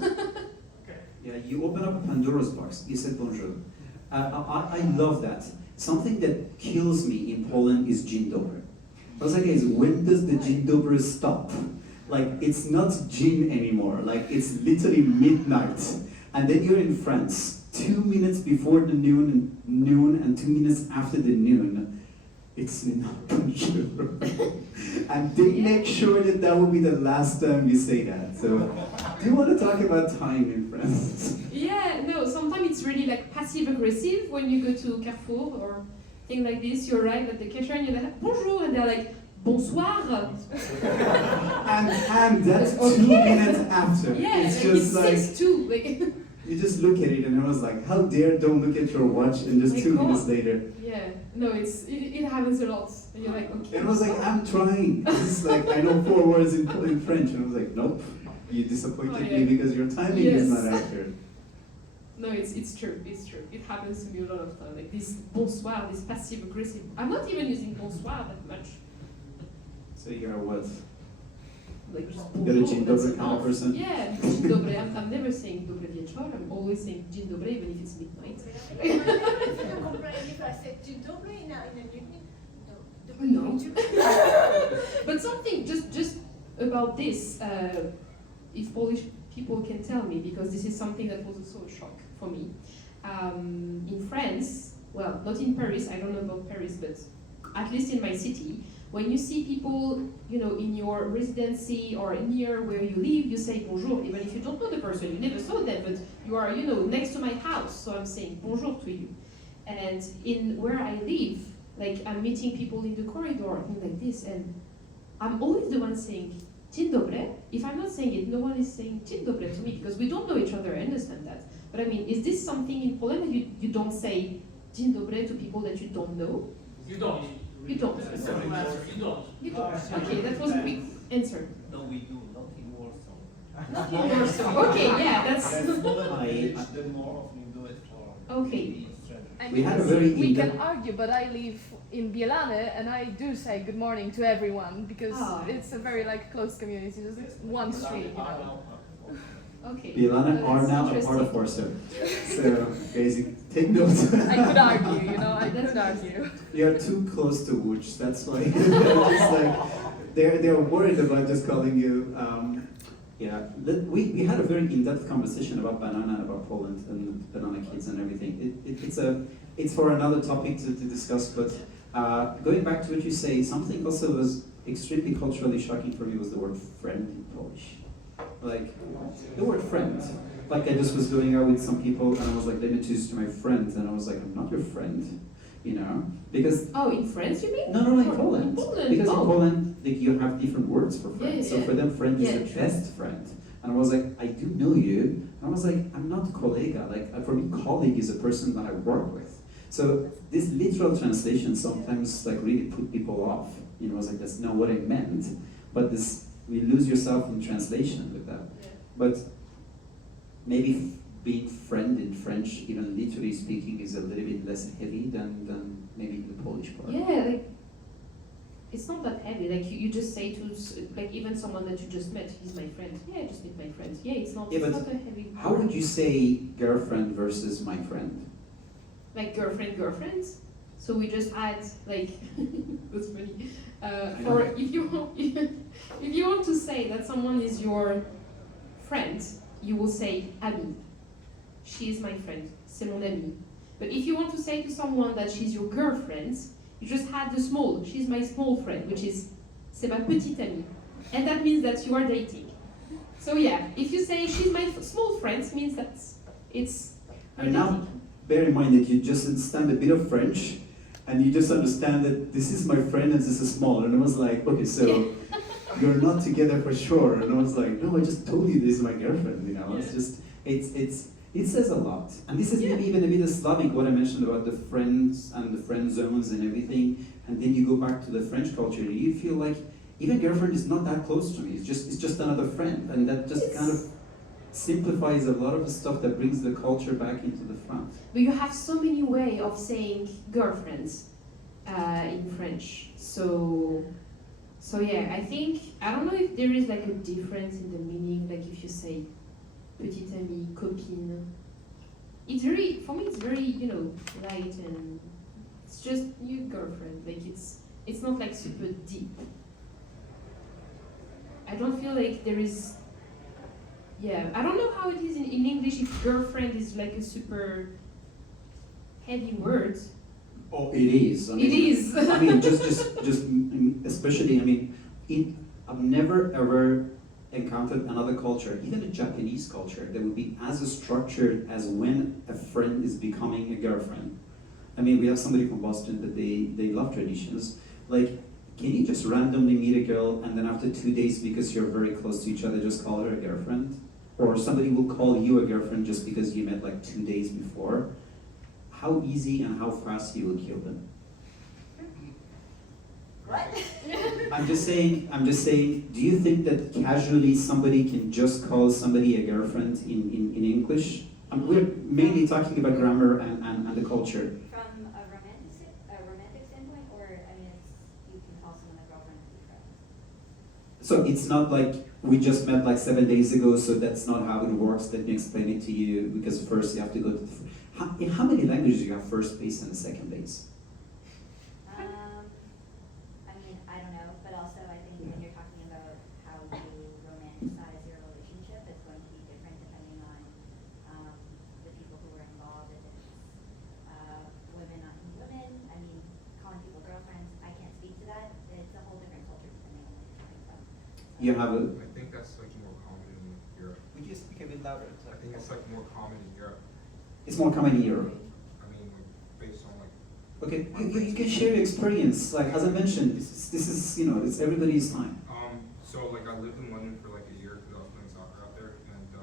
Yeah, you open up a Pandora's box. You said bonjour. I love that. Something that kills me in Poland is dzień dobry. I was like, guys, when does the dzień dobry stop? Like, it's not gin anymore. Like, it's literally midnight. And then you're in France, 2 minutes before the noon and 2 minutes after the noon. It's not bonjour. And they make sure that that will be the last time you say that. So, do you want to talk about time in France? Yeah, no, sometimes it's really like passive-aggressive when you go to Carrefour or thing like this. You arrive at the cashier and you're like, bonjour, and they're like, bonsoir. And that's 2 minutes after. Yeah, it's like just like 6-2. Like, you just look at it and I was like, how dare don't look at your watch and just Like, 2 come minutes on. later. yeah, no, it happens a lot. And you're like, okay. It was like, I'm trying. It's like, I know 4 words in French. And I was like, nope, you disappointed Oh, yeah. me because your timing is Yes. not accurate. No, it's true, it's true. It happens to me a lot of time. Like this bonsoir, this passive-aggressive. I'm not even using bonsoir that much. So you're what? Like just You're a bonjour, dzień that's dobry kind of enough. person? Yeah, dzień dobry. I'm never saying dobry wieczór. I'm always saying dzień dobry even if it's midnight. If I said dzień dobry in an evening, No. But something just about this, if Polish people can tell me, because this is something that was also a shock for me. In France, well, not in Paris, I don't know about Paris, but at least in my city, when you see people, you know, in your residency or near where you live, you say bonjour, even if you don't know the person, you never saw them, but you are, you know, next to my house, so I'm saying bonjour to you. And in where I live, like I'm meeting people in the corridor, things like this, and I'm always the one saying dzień dobry. If I'm not saying it, no one is saying dzień dobry to me because we don't know each other. I understand that. But I mean, is this something in Poland that you don't say dzień dobry to people that you don't know? You don't. You don't. Simple answer, you don't. You don't. Okay, that was a quick answer. No, we do, not in Warsaw. Not in Warsaw. Okay, yeah, that's. The more often you do it for. Okay. We had a very we can in-depth- argue, but I live in Bielane and I do say good morning to everyone because Ah. it's a very like close community, just one street, you know. Okay. Bielane are That's now a part of interesting. Warsaw. So, guys, take notes. I could argue, you know, I could argue. You're too close to Łódź, that's why. It's like, they're worried about just calling you. Yeah, we had a very in-depth conversation about banana, about Poland and banana kids and everything. It's for another topic to discuss, but going back to what you say, something also was extremely culturally shocking for me was the word friend in Polish. Like, the word friend. Like, I just was going out with some people and I was like, let me introduce you to my friend, and I was like, I'm not your friend, you know? Because Oh, in France, you mean? no, in Poland. In Poland. Because oh. in Poland, like, you have different words for friend. Yeah, So yeah. for them, friend is Yeah, the true. best friend. And I was like, I do know you. And I was like, I'm not colleague. Like, for me, colleague is a person that I work with. So this literal translation sometimes like really put people off. You know, I was like, that's not what I meant. But this, we lose yourself in translation with that. Yeah. But maybe being friend in French, even literally speaking, is a little bit less heavy than maybe the Polish part. Yeah, like it's not that heavy. Like you just say to like even someone that you just met, he's my friend. Yeah, I just met my friend. Yeah, it's not. Yeah, it's but not a heavy. how would you say girlfriend versus my friend? Like girlfriends? So we just add like that's funny. For if you want to say that someone is your friend, you will say ami. She is my friend. C'est mon ami. But if you want to say to someone that she's your girlfriend, you just add the small. She's my small friend, which is c'est ma petite amie, and that means that you are dating. So yeah, if you say she's my small friend, means that it's. And now, bear in mind that you just understand a bit of French, and you just understand that this is my friend and this is small. And I was like, okay, so you're not together for sure. And I was like, no, I just told you this is my girlfriend. You know, it's just it says a lot. And this is maybe even a bit of Slavic, what I mentioned about the friends and the friend zones and everything. And then you go back to the French culture. You feel like even girlfriend is not that close to me. It's just another friend, and that just kind of simplifies a lot of the stuff that brings the culture back into the front. But you have so many ways of saying girlfriends in French. So yeah, I don't know if there is like a difference in the meaning, like if you say petite amie, copine. It's very, for me it's very, light, and it's just your girlfriend. Like it's not like super deep. I don't feel like there is. Yeah, I don't know how it is in English, if girlfriend is like a super heavy word. Oh, it is. I mean, it is. I mean, just especially, I mean, I've never ever encountered another culture, even a Japanese culture, that would be as structured as when a friend is becoming a girlfriend. I mean, we have somebody from Boston that they love traditions. Like, can you just randomly meet a girl and then after 2 days, because you're very close to each other, just call her a girlfriend? Or somebody will call you a girlfriend just because you met like 2 days before? How easy and how fast you will kill them. What? I'm just saying, do you think that casually somebody can just call somebody a girlfriend in English? We're mainly talking about grammar and the culture. From a romantic standpoint, or I mean, you can call someone a girlfriend to be friends. So it's not like we just met like 7 days ago, so that's not how it works. Let me explain it to you, because first you have to go to in how many languages do you have first base and second base? I mean, I don't know, but also I think when you're talking about how you romanticize your relationship, it's going to be different depending on the people who are involved. If it's women not women, I mean, calling people girlfriends, I can't speak to that. It's a whole different culture depending on where you're coming from. You have a. I think that's like more common in Europe. Would you speak a bit louder? I think it's like more common in Europe. It's more common in Europe. I mean, like based on like. Okay, you can share your experience. Like as I mentioned, this is it's everybody's time. So like I lived in London for like a year because I was playing soccer out there, and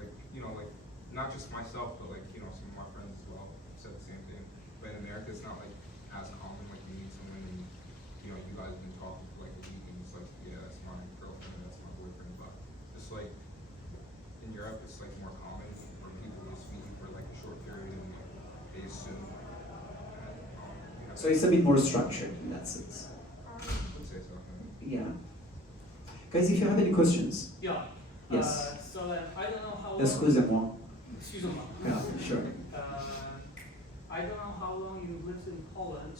like not just myself, but like some of my friends as well said the same thing. But in America, it's not like as common. Like you meet someone and you guys have been talking for like a week, and it's like, yeah, that's my girlfriend, and that's my boyfriend. But just like in Europe, it's like more common for people to speak for like a short period and like they assume. So it's a bit more structured in that sense. I would say so. Yeah. Guys, if you have any questions. Yeah. Yes. So I don't know how. Excusez-moi. Excuse-moi. Yeah, sure. I don't know how long you lived in Poland,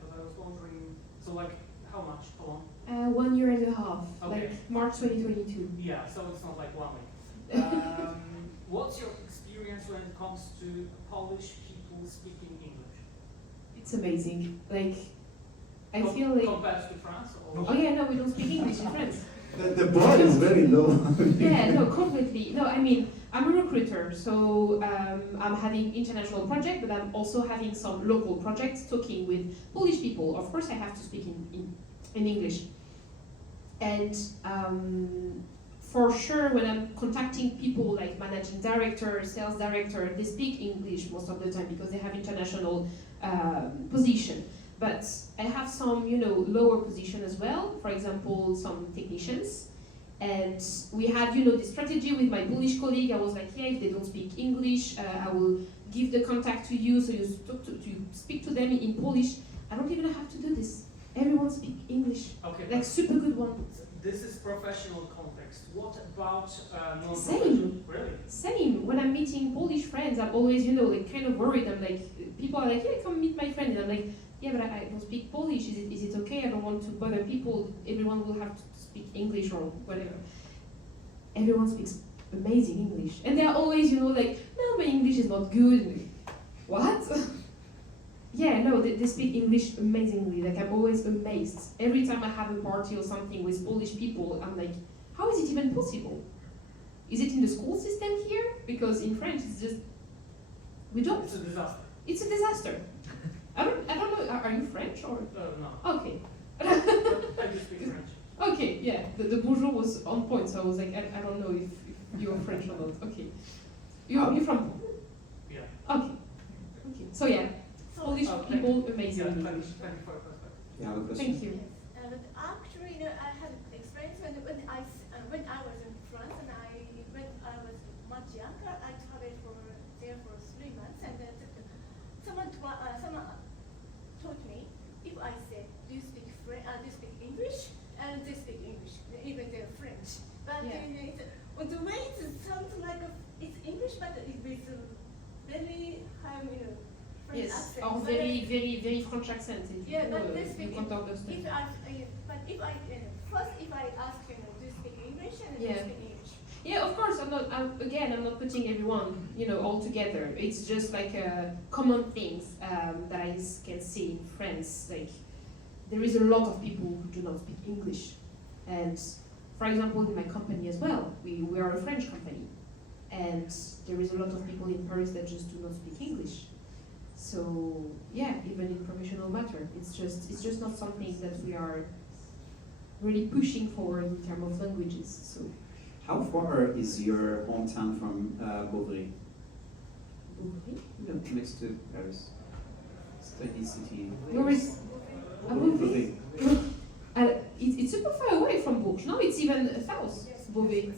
but I was wondering. So like, how much? How long? 1 year and a half, Okay. like March 2022. Yeah. So it's not like 1 week. What's your experience when it comes to Polish people speaking English? It's amazing. Like, I feel like. Compared to France? Or? Oh yeah, no, we don't speak English in France. The bar is very low. Yeah, no, completely. No, I mean, I'm a recruiter, so I'm having international projects, but I'm also having some local projects talking with Polish people. Of course, I have to speak in English. And for sure, when I'm contacting people like managing director, sales director, they speak English most of the time because they have international position. But I have some, lower position as well. For example, some technicians. And we had, this strategy with my Polish colleague. I was like, yeah, if they don't speak English, I will give the contact to you, so you speak to them in Polish. I don't even have to do this. Everyone speaks English. Okay. Like super good one. this is professional context. What about non-professional? Same. Really? Same. When I'm meeting Polish friends, I'm always, you know, like kind of worried. I'm like, people are like, yeah, come meet my friend. And I'm like, yeah, but I don't speak Polish. Is it okay? I don't want to bother people. Everyone will have to speak English or whatever. Everyone speaks amazing English. And they're always, you know, like, no, my English is not good. What? Yeah, no, they speak English amazingly. Like, I'm always amazed. Every time I have a party or something with Polish people, I'm like, how is it even possible? Is it in the school system here? Because in French, it's just, we don't. It's a disaster. It's a disaster. I don't know, are you French or? No. Okay. I just speak French. Okay, yeah, the bonjour was on point, so I was like, I don't know if you're French or not. Okay. You're from? Yeah. Okay. Okay. So yeah, Polish people, amazing Yeah, English. thank you for your perspective. Yeah, I have a question. Thank you. But actually, you know, I had experience when I was in France and when I was much younger, I traveled there for 3 months, and someone taught me, if I say, do you speak English? And they speak English, even they're French. But the way it sounds like it's English, but it with very high, you know, French Yes, accent. or very French accent. Yeah, but they speak. You can't understand. If I first if I ask do you speak English and Yeah. they speak English. Yeah, of course. I'm not putting everyone, you know, all together. It's just like common things that I can see in France. Like, there is a lot of people who do not speak English, and for example, in my company as well, we are a French company, and there is a lot of people in Paris that just do not speak English. So yeah, even in professional matter, it's just not something that we are really pushing forward in terms of languages. So. How far is your hometown from Bourges? Boulangerie? Yeah, next to Paris. It's a tiny city. Where is Bourges? It's super far away from Bourges. No, it's even south. Bourges.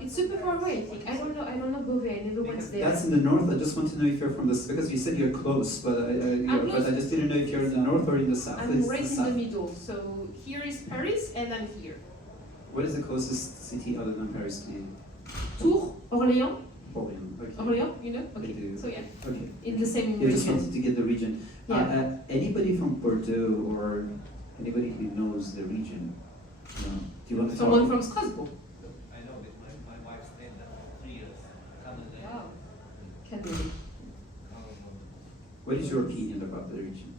It's super far away. I think. I don't know Bourges. I never went there. That's in the north. I just want to know if you're from this because you said you're close, but I just didn't know if you're in the north or in the south. I'm right in the middle. So here is Paris, and I'm here. What is the closest city other than Paris to you? Tours, Orléans. Orléans. Okay. Orléans, you know? Okay. I do. So yeah. Okay. In the same You just region. wanted to get the region. Yeah. Anybody from Bordeaux or anybody who knows the region? No. Do you want to Someone talk? from Strasbourg. I know that my wife stayed there for 3 years. Wow. Can't believe. What is your opinion about the region?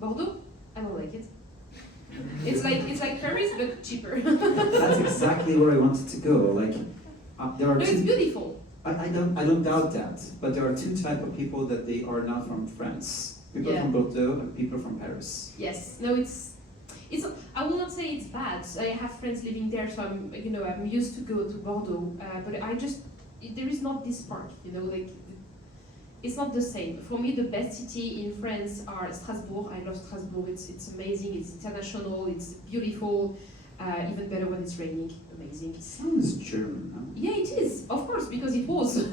Bordeaux? I don't like it. It's like Paris but cheaper. That's exactly where I wanted to go. Like, there are No, two. it's beautiful. I don't doubt that. But there are two types of people that they are not from France. People Yeah. from Bordeaux and people from Paris. Yes. No, it's. I will not say it's bad. I have friends living there, so I'm used to go to Bordeaux. But there is not this part. Like. It's not the same. For me, the best city in France are Strasbourg. I love Strasbourg. It's amazing. It's international. It's beautiful. Even better when it's raining. Amazing. It sounds German, huh? Yeah, it is. Of course, because it was.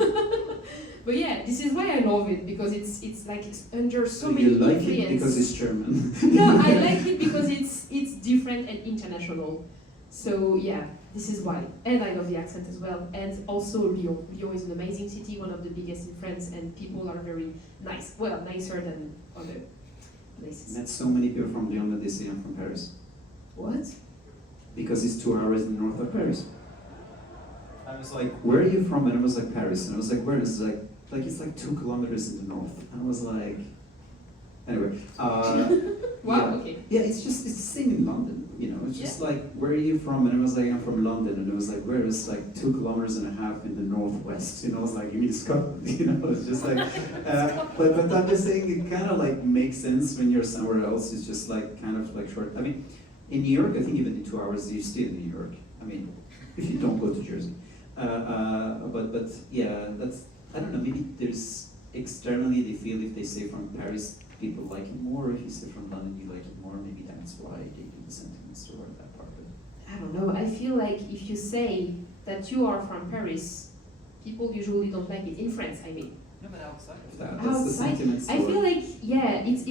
But yeah, this is why I love it, because it's like it's under so many you like influence. it because it's German? No, I like it because it's different and international. So yeah, this is why. And I love the accent as well. And also Lyon. Lyon is an amazing city, one of the biggest in France, and people are very nice. Well, nicer than other places. Met so many people from Lyon that they say I'm from Paris. What? Because it's 2 hours in the north of Paris. I was like, where are you from? And I was like, Paris. And I was like, where? It's like it's like 2 kilometers in the north. And I was like, anyway. Wow, yeah. okay. Yeah, it's the same in London. It's just like, where are you from? And I was like, I'm from London. And it was like, where? It's like 2.5 kilometers in the northwest. I was like, you mean Scotland? It's just like, but I'm just saying it kind of like makes sense when you're somewhere else. It's just like kind of like short. I mean, in New York, I think even in 2 hours, you stay in New York. I mean, if you don't go to Jersey. But yeah, that's, I don't know, maybe there's, externally they feel if they say from Paris, people like it more. If you say from London, you like it more. Maybe that's why they do the sentiments toward that part of it. I don't know. I feel like if you say that you are from Paris, people usually don't like it. In France, I mean. No, but outside. That's the sentiments I feel like, yeah, it's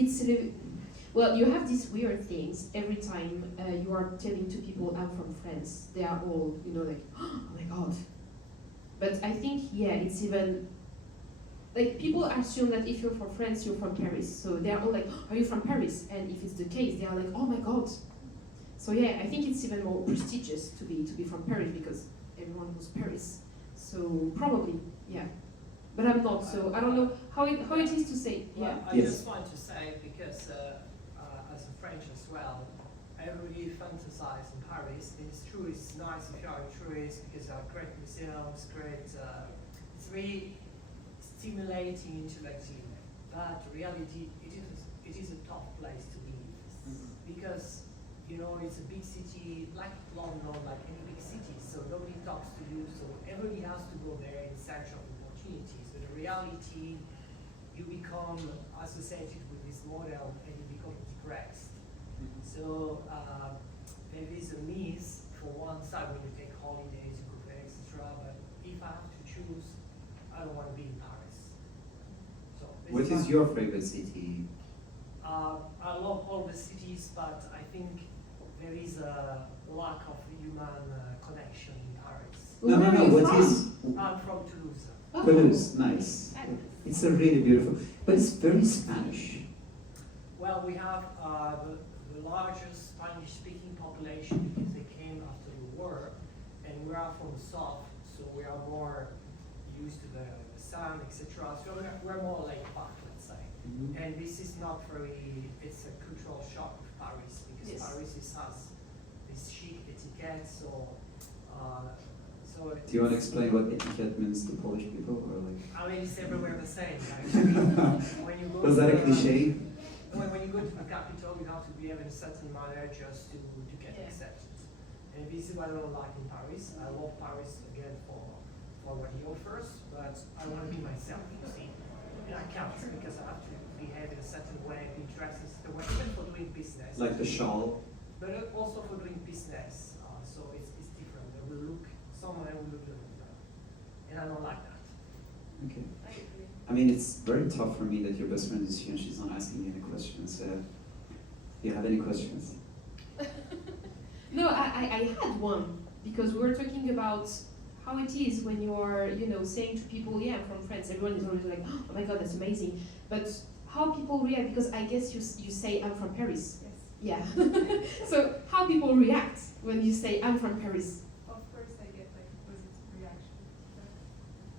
Well, you have these weird things every time you are telling to people I'm from France. They are all, you know, like, oh my god. But I think, yeah, it's even, like, people assume that if you're from France, you're from Paris. So they are all like, are you from Paris? And if it's the case, they are like, oh my god. So yeah, I think it's even more prestigious to be from Paris because everyone knows Paris. So probably, yeah. But I'm not, so I don't know how it is to say. Well, Yeah. I just want to say, because as a French as well, I really fantasize in Paris. It's true, it's nice if you are a tourist because there are great museums, it's really stimulating intellectually. But reality, it is a tough place to live because, you know, it's a big city like London, like any big city, so nobody talks to you, so everybody has to go there in search of opportunities. But in reality, you become associated with this model and you become depressed. So there is a miss for one side when you take holidays, you go for etc. But if I have to choose, I don't want to be in Paris. So What is your favorite city? I love all the cities, but I think there is a lack of human connection in Paris. No, what is? I'm from Toulouse. Toulouse, nice. It's a really beautiful, but it's very Spanish. Well, we have the largest Spanish-speaking population because they came after the war, and we are from the south, so we are more used to the sun, etc. So we're more laid back, let's say. And this is not very, it's a cultural shock of Paris, because Yes. Paris has this chic etiquette, so Do you want to explain what etiquette means to Polish people, or like? I mean, it's everywhere the same, actually. When you go Was that to a cliche? When you go to the capital, you have to behave in a certain manner just to get accepted. And this is what I don't like in Paris. I love Paris, again, for what he offers, but I want to be myself, you see. And I can't, because I have to behave in a certain way, be dressed in a certain way, even for doing business. Like the shawl? But also for doing business, so it's different. They will look, someone will look like that. And I don't like that. Okay. I mean, it's very tough for me that your best friend is here and she's not asking you any questions. Do you have any questions? No, I had one, because we were talking about how it is when you are, you know, saying to people, yeah, I'm from France. Everyone is always like, oh my god, that's amazing. But how people react, because I guess you say I'm from Paris. Yes. Yeah. So how people react when you say I'm from Paris? Of course, I get like positive reaction.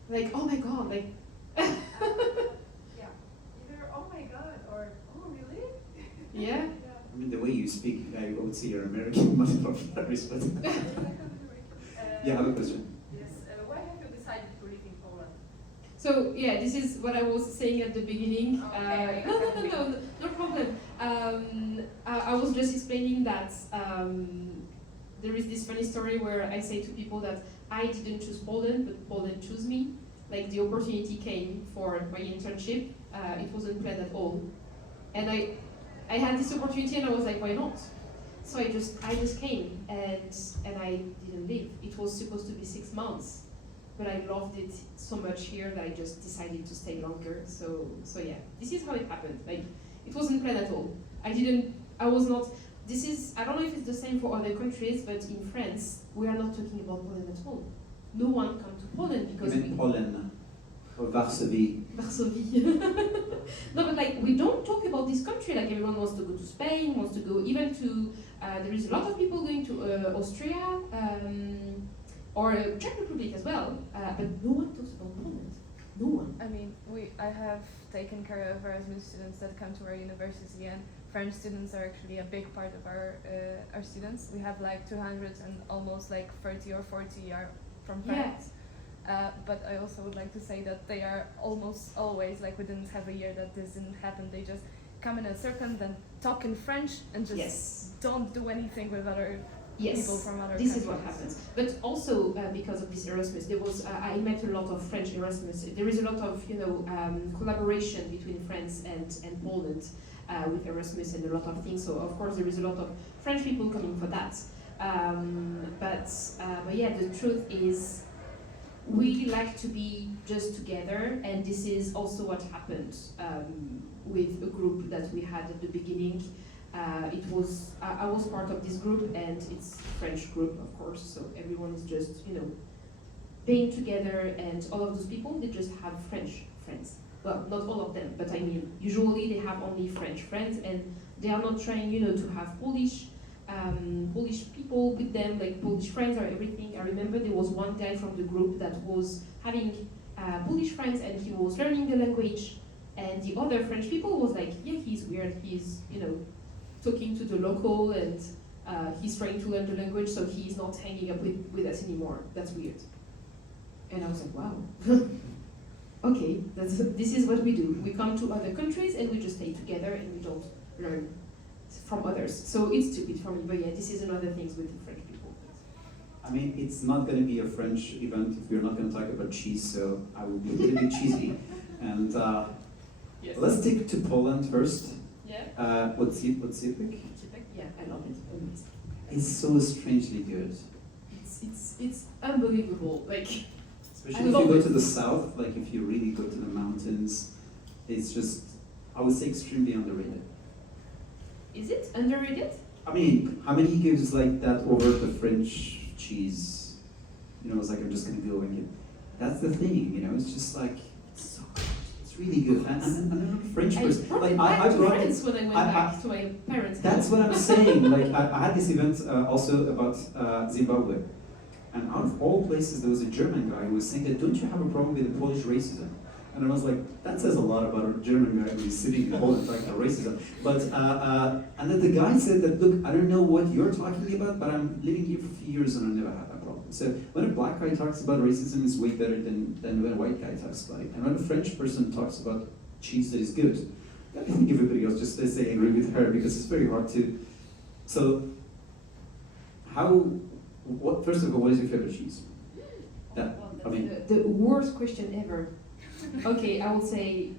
Like, oh my god, like. Yeah. Either oh my god or oh really? Yeah. I mean, the way you speak, I would say you're American, but from Paris, but... Yeah, I have a question. Yes. Why have you decided to live in Poland? So yeah, this is what I was saying at the beginning. Okay. No problem. I was just explaining that there is this funny story where I say to people that I didn't choose Poland, but Poland chose me. Like the opportunity came for my internship. It wasn't planned at all, and I had this opportunity and I was like, why not? So I just came and I didn't leave. It was supposed to be 6 months, but I loved it so much here that I just decided to stay longer. So yeah, this is how it happened. Like it wasn't planned at all. I don't know if it's the same for other countries, but in France, we are not talking about Poland at all. No one come to Poland because Even Poland or Varsovie. No, but like we don't talk about this country. Like everyone wants to go to Spain, wants to go even to. There is a lot of people going to Austria or Czech Republic as well. But no one talks about Poland. No one. I mean, I have taken care of Erasmus students that come to our university, and French students are actually a big part of our students. We have like 200 and almost like 30 or 40 are from France. But I also would like to say that they are almost always, like we didn't have a year that this didn't happen, they just come in a circle, then talk in French and just don't do anything with other people from other countries. This is what happens. But also because of this Erasmus, there was I met a lot of French Erasmus. There is a lot of collaboration between France and Poland with Erasmus and a lot of things. So of course there is a lot of French people coming for that. But yeah, the truth is we like to be just together, and this is also what happened with a group that we had at the beginning. It was I was part of this group, and it's a French group, of course. So everyone is just being together, and all of those people, they just have French friends. Well, not all of them, but I mean, usually they have only French friends, and they are not trying, to have Polish people with them, like Polish friends or everything. I remember there was one guy from the group that was having Polish friends, and he was learning the language, and the other French people was like, yeah, he's weird, he's, talking to the local, and he's trying to learn the language, so he's not hanging up with us anymore. That's weird. And I was like, wow. Okay, this is what we do. We come to other countries and we just stay together and we don't learn from others. So it's stupid for me, but yeah, this is another thing with the French people. I mean, it's not going to be a French event if we're not going to talk about cheese, so I will be a little bit cheesy. And Yes. let's stick to Poland first. Yeah. What's your pick? Yeah, I love it. Always. It's so strangely good. It's unbelievable. Like, Especially if you go to the south, like if you really go to the mountains, it's just, I would say, extremely underrated. Is it underrated? I mean, how many gives like that over the French cheese? It's like, I'm just gonna go and get. That's the thing, it's just like, it's so good. It's really good. And I'm not a French person. Like, I brought it to France when I went back to my parents' house. That's what I'm saying. Like, I had this event also about Zimbabwe. And out of all places, there was a German guy who was saying that, don't you have a problem with the Polish racism? And I was like, that says a lot about a German guy who's sitting in Poland talking about racism. But, and then the guy said that, look, I don't know what you're talking about, but I'm living here for a few years and I never had that problem. So when a black guy talks about racism, it's way better than when a white guy talks about it. And when a French person talks about cheese that is good, I think everybody else just say agree with her, because it's very hard to. So, first of all, what is your favorite cheese? I mean, the worst question ever. Okay, I would say.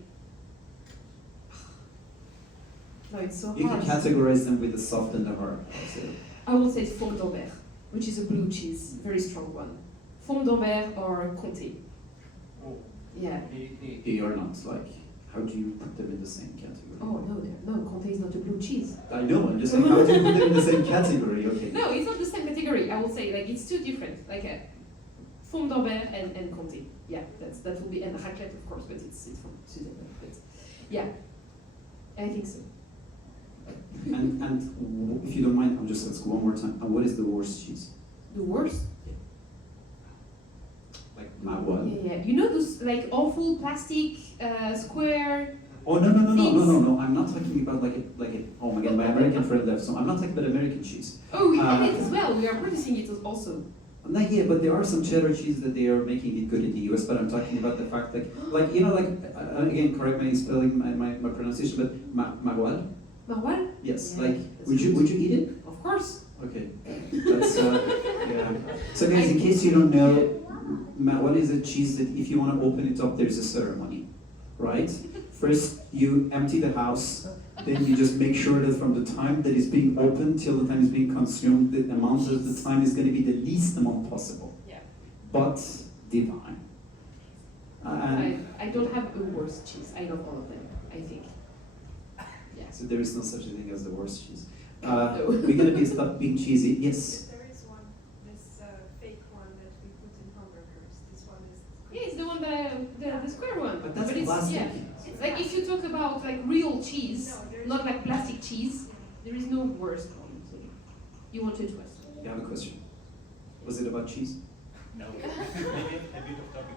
No, it's so hard. You can categorize them with the soft and the hard. So. I would say Fond d'Ambert, which is a blue cheese, very strong one. Fond d'Ambert or Comté. Oh. Yeah. They are not like. How do you put them in the same category? Oh no, Comté is not a blue cheese. I know. I'm just saying, how do you put them in the same category? Okay. No, it's not the same category. I would say like it's two different. Like Fond d'Ambert and Comté. Yeah, that will be, and raclette of course, but it's from Switzerland. But yeah, I think so. And if you don't mind, I'll just ask one more time. And what is the worst cheese? The worst? Like maroilles? Yeah. Those like awful plastic square. Oh no! I'm not talking about like a. Oh my God, my American friend left. So I'm not talking about American cheese. Oh, we have it as well. We are producing it also. Yeah, but there are some cheddar cheese that they are making it good in the US. But I'm talking about the fact that, again, correct my spelling, my pronunciation, but maroilles. Maroilles? Yes. Yeah, would you eat it? Of course. Okay. That's yeah. So guys, in case you don't know, what is a cheese that if you want to open it up, there's a ceremony, right? First, you empty the house, then you just make sure that from the time that it's being opened till the time it's being consumed, the amount of the time is going to be the least amount possible. Yeah. But divine. I don't have a worst cheese. I love all of them, I think. Yeah. So there is no such a thing as the worst cheese. We're going to stop being cheesy. Yes? There is one, this fake one that we put in hamburgers. This one is. Yeah, it's the one the square one. But that's it's, plastic. Yeah. It's like if you talk about like real cheese, not like plastic cheese, there is no worst one. So you wanted to ask. You have a question? Was it about cheese? No. Maybe a bit of topic.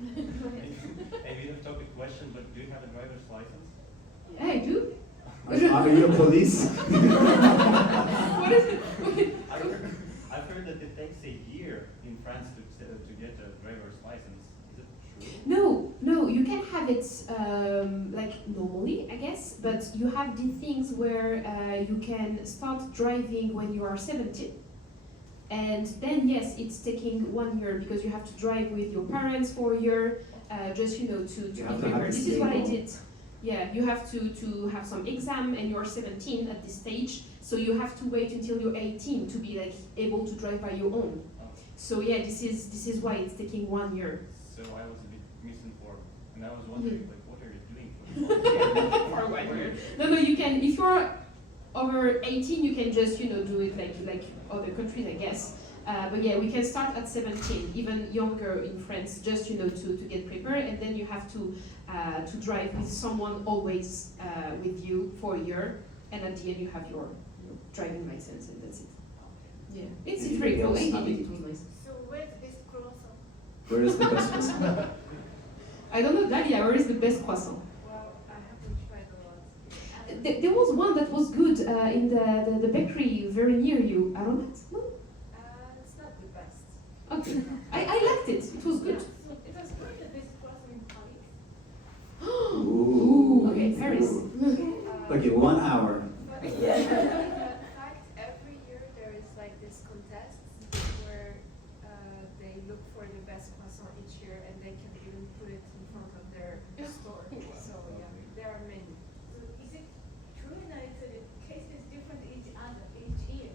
A bit of topic question, but do you have a driver's license? Yeah, I do. Are you a police? What is it? I've heard that it takes a year in France to get a driver's license. Is it true? No, you can have it like normally, I guess, but you have the things where you can start driving when you are 17. And then, yes, it's taking 1 year because you have to drive with your parents for a year, just, to be prepared. This is what I did. Yeah, you have to have some exam and you're 17 at this stage, so you have to wait until you're 18 to be like able to drive by your own. So yeah, this is why it's taking 1 year. So I was a bit misinformed, and I was wondering, like, what are you doing for For 1 year. No, you can, if you're over 18, you can just, do it like other countries, I guess. But yeah, we can start at 17, even younger in France, just, to get prepared, and then you have to drive with someone always with you for a year, and at the end you have your driving license, and that's it. Yeah, it's very cool. It was nice. So where's this croissant? Where is the best croissant? I don't know, Dalia, where is the best croissant? Well, I haven't tried a lot. There was one that was good in the bakery very near you. Aromat? No? It's not the best. Okay. I liked it. It was good. So it was good the best croissant in Paris. Ooh. Okay, Paris. Okay, 1 hour. But in fact, every year there is like this contest where they look for the best croissant each year, and they can even put it in front of their store. So yeah, there are many. So is it true that the taste is different each year?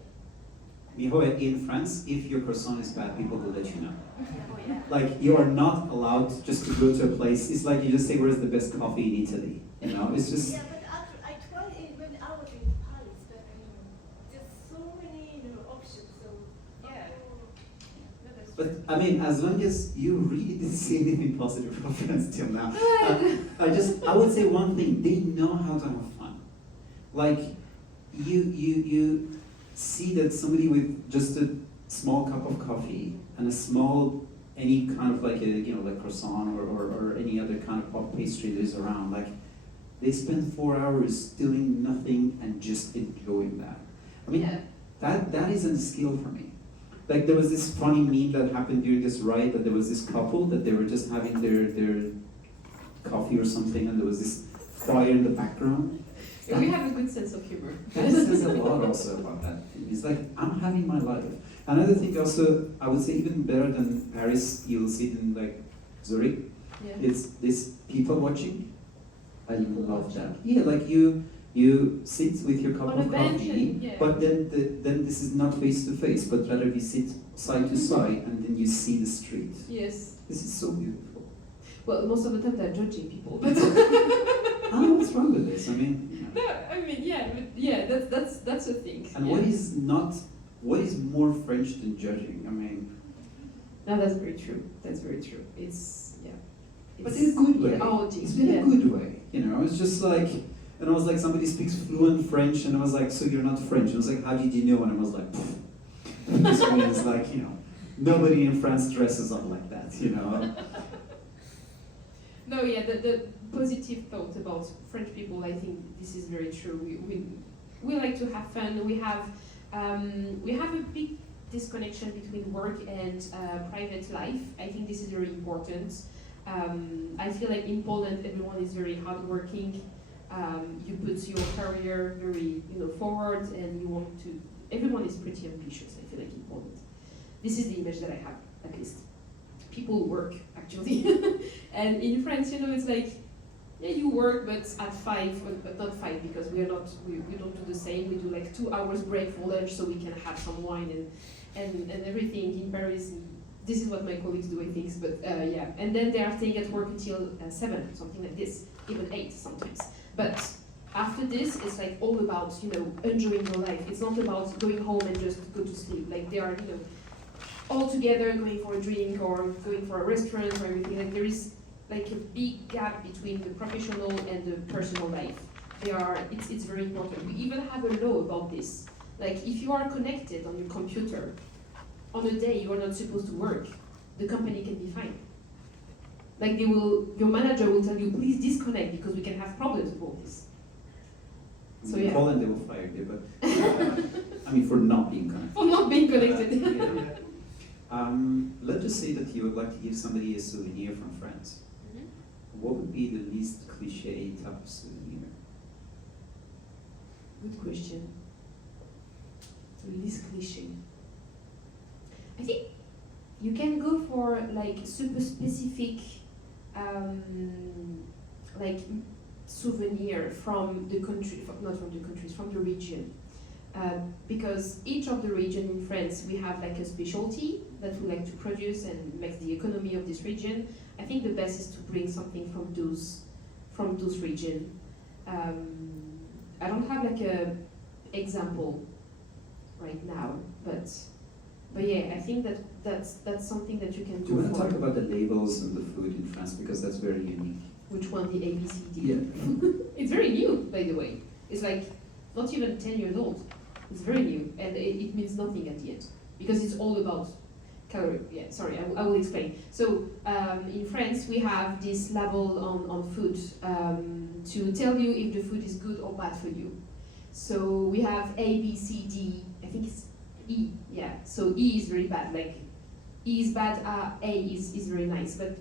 Miho, in France, if your croissant is bad, people will let you know. Oh yeah. Like, you are not allowed just to go to a place. It's like you just say, where's the best coffee in Italy? It's just... Yeah, but after I tried it when I was in Paris, but there's so many options. So Yeah. But, I mean, as long as you really didn't see anything positive from France till now. I would say one thing, they know how to have fun. Like, you see that somebody with just a small cup of coffee and a small, any kind of like like croissant or any other kind of puff pastry that is around, like, they spend 4 hours doing nothing and just enjoying that. I mean, that isn't a skill for me. Like, there was this funny meme that happened during this ride, that there was this couple that they were just having their coffee or something, and there was this fire in the background. Yeah, we have a good sense of humor. That says a lot also about that. It's like, I'm having my life. Another thing also, I would say even better than Paris, you'll see it in like Zurich. Yeah. It's this people watching. I love that. Yeah, like you sit with your cup On a of bench coffee, and- yeah. but then this is not face to face, but rather we sit side to side, and then you see the street. Yes. This is so beautiful. Well, most of the time they're judging people, but Oh, what's wrong with this? I mean, no, I mean, that's a thing. and yeah. what is more French than judging? I mean, No, that's very true. That's very true. It's but in a good way. Oh, It's in a good way, It's just like, and I was like, somebody speaks fluent French, and I was like, so you're not French? And I was like, how did you know? And I was like, pfft. This means like, nobody in France dresses up like that, No, yeah, the positive thought about French people, I think this is very true. We like to have fun. We have a big disconnection between work and private life. I think this is very important. I feel like in Poland, everyone is very hardworking. You put your career very, forward, and you want to. Everyone is pretty ambitious. I feel like in Poland. This is the image that I have, at least. People work actually, and in France, it's like, yeah, you work, but at 5, but not 5 because we don't do the same. We do like 2 hours break for lunch so we can have some wine and everything. In Paris, this is what my colleagues do, I think. But yeah, and then they are staying at work until 7, something like this, even 8 sometimes. But after this, it's like all about enjoying your life. It's not about going home and just go to sleep. Like they are all together going for a drink or going for a restaurant or everything. Like there is like a big gap between the professional and the personal life. It's very important. We even have a law about this. Like if you are connected on your computer on a day you are not supposed to work, the company can be fined. Like your manager will tell you, please disconnect because we can have problems about this. So in yeah. Poland they will fire you, but I mean for not being connected. For not being connected. Yeah. Let's just say that you would like to give somebody a souvenir from France. Mm-hmm. What would be the least cliche type of souvenir? Good question. The least cliche. I think you can go for like super specific, like souvenir from the country, not from the countries, from the region. Because each of the region in France, we have like a specialty that we like to produce and makes the economy of this region. I think the best is to bring something from those regions. I don't have like a example right now, but yeah, I think that's something that you can Do you do want to for. talk about the labels and the food in France, because that's very unique. Which one, the ABCD? Yeah. It's very new, by the way. It's like not even 10 years old. It's very new, and it means nothing at the end, because it's all about calorie. Yeah, sorry, I will explain. So in France, we have this label on food to tell you if the food is good or bad for you. So we have A, B, C, D. I think it's E. Yeah. So E is very bad. Like E is bad. A is very nice. But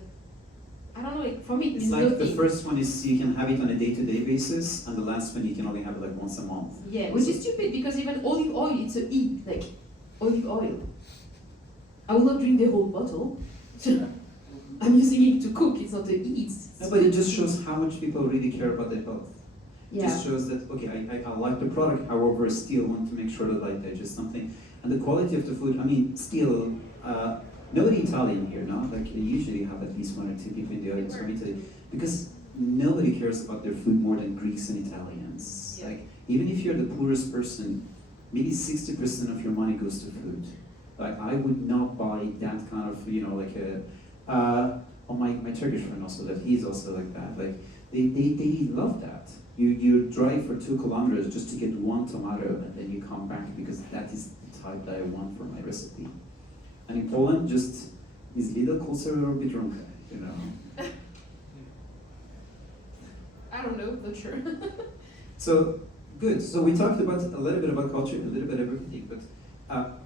I don't know. Like, for me, It's like the first one is you can have it on a day-to-day basis, and the last one you can only have it like once a month. Yeah, which is stupid because even olive oil, it's a E, like olive oil. I will not drink the whole bottle. I'm using it to cook. It's not a E. No, but it just shows how much people really care about their health. It Yeah. just shows that, okay, I like the product, however, still want to make sure that I digest something. And the quality of the food, I mean, still, nobody Italian here, no? Like, you usually have at least one or two people in the audience from Italy. Because nobody cares about their food more than Greeks and Italians. Yeah. Like, even if you're the poorest person, maybe 60% of your money goes to food. Like, I would not buy that kind of, you know, like my Turkish friend also, that he's also like that. Like, they love that. You drive for 2 kilometers just to get one tomato, and then you come back because that is the type that I want for my recipe. And in Poland, just is little closer or Biedronka, you know. I don't know, not sure. So good. So we talked about a little bit about culture, a little bit of everything, but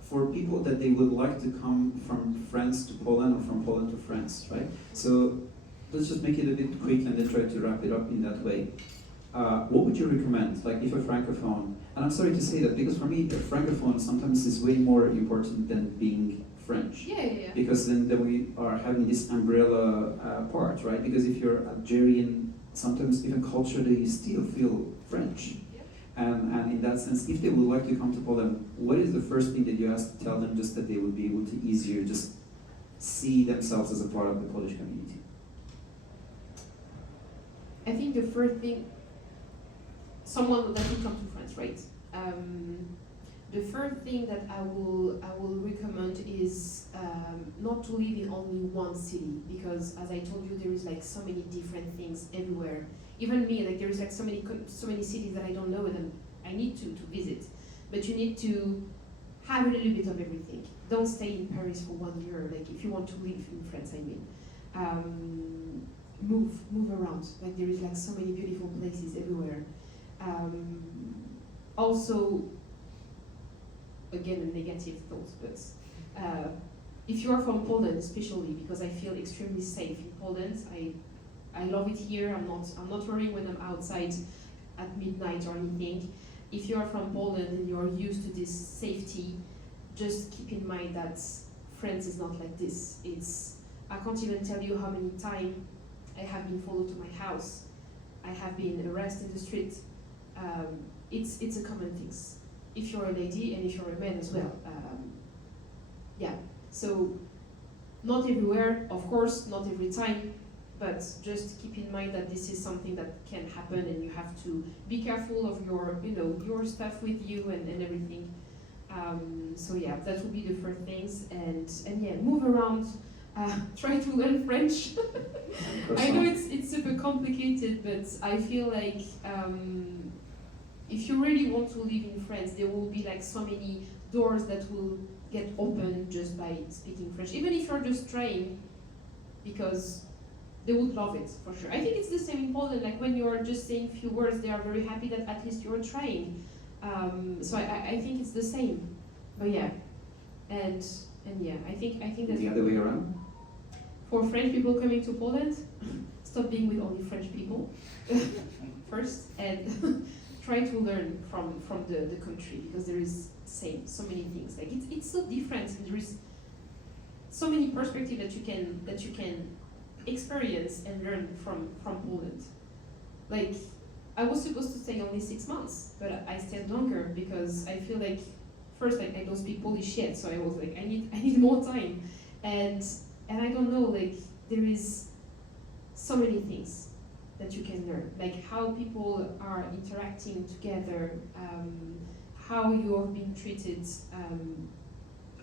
for people that they would like to come from France to Poland or from Poland to France, right? So let's just make it a bit quick and then try to wrap it up in that way. What would you recommend? Like if a francophone, and I'm sorry to say that because for me, a francophone sometimes is way more important than being French. Yeah. Because then we are having this umbrella part, right? Because if you're Algerian, sometimes even culturally you still feel French. And in that sense, if they would like to come to Poland, what is the first thing that you have to tell them just that they would be able to easier just see themselves as a part of the Polish community? I think the first thing, someone that will come to France, right? The first thing that I will recommend is not to live in only one city, because as I told you, there is like so many different things everywhere. Even me, like there is like so many cities that I don't know and I need to visit. But you need to have a little bit of everything. Don't stay in Paris for 1 year. Like if you want to live in France, I mean, move around. Like there is like so many beautiful places everywhere. Also, again, a negative thought, but if you are from Poland, especially, because I feel extremely safe in Poland, I love it here. I'm not worrying when I'm outside at midnight or anything. If you are from Poland and you are used to this safety, just keep in mind that France is not like this. I can't even tell you how many times I have been followed to my house. I have been arrested in the street. It's a common thing. If you're a lady and if you're a man as well. Yeah, so not everywhere, of course, not every time, but just keep in mind that this is something that can happen and you have to be careful of your stuff with you and everything. So yeah, that would be the first things, and yeah, move around, try to learn French. I know it's super complicated, but I feel like if you really want to live in France, there will be like so many doors that will get open just by speaking French, even if you're just trying, because they would love it for sure. I think it's the same in Poland. Like when you're just saying few words, they are very happy that at least you're trying. So I think it's the same. But yeah, and yeah, I think that the other way around. For French people coming to Poland, stop being with only French people first, and try to learn from the country, because there is so many things. Like it's so different, and there is so many perspectives that you can experience and learn from Poland. Like I was supposed to stay only 6 months, but I stayed longer because I feel like first I don't speak Polish yet, so I was like I need more time, and I don't know, like there is so many things. that you can learn, like how people are interacting together, how you are being treated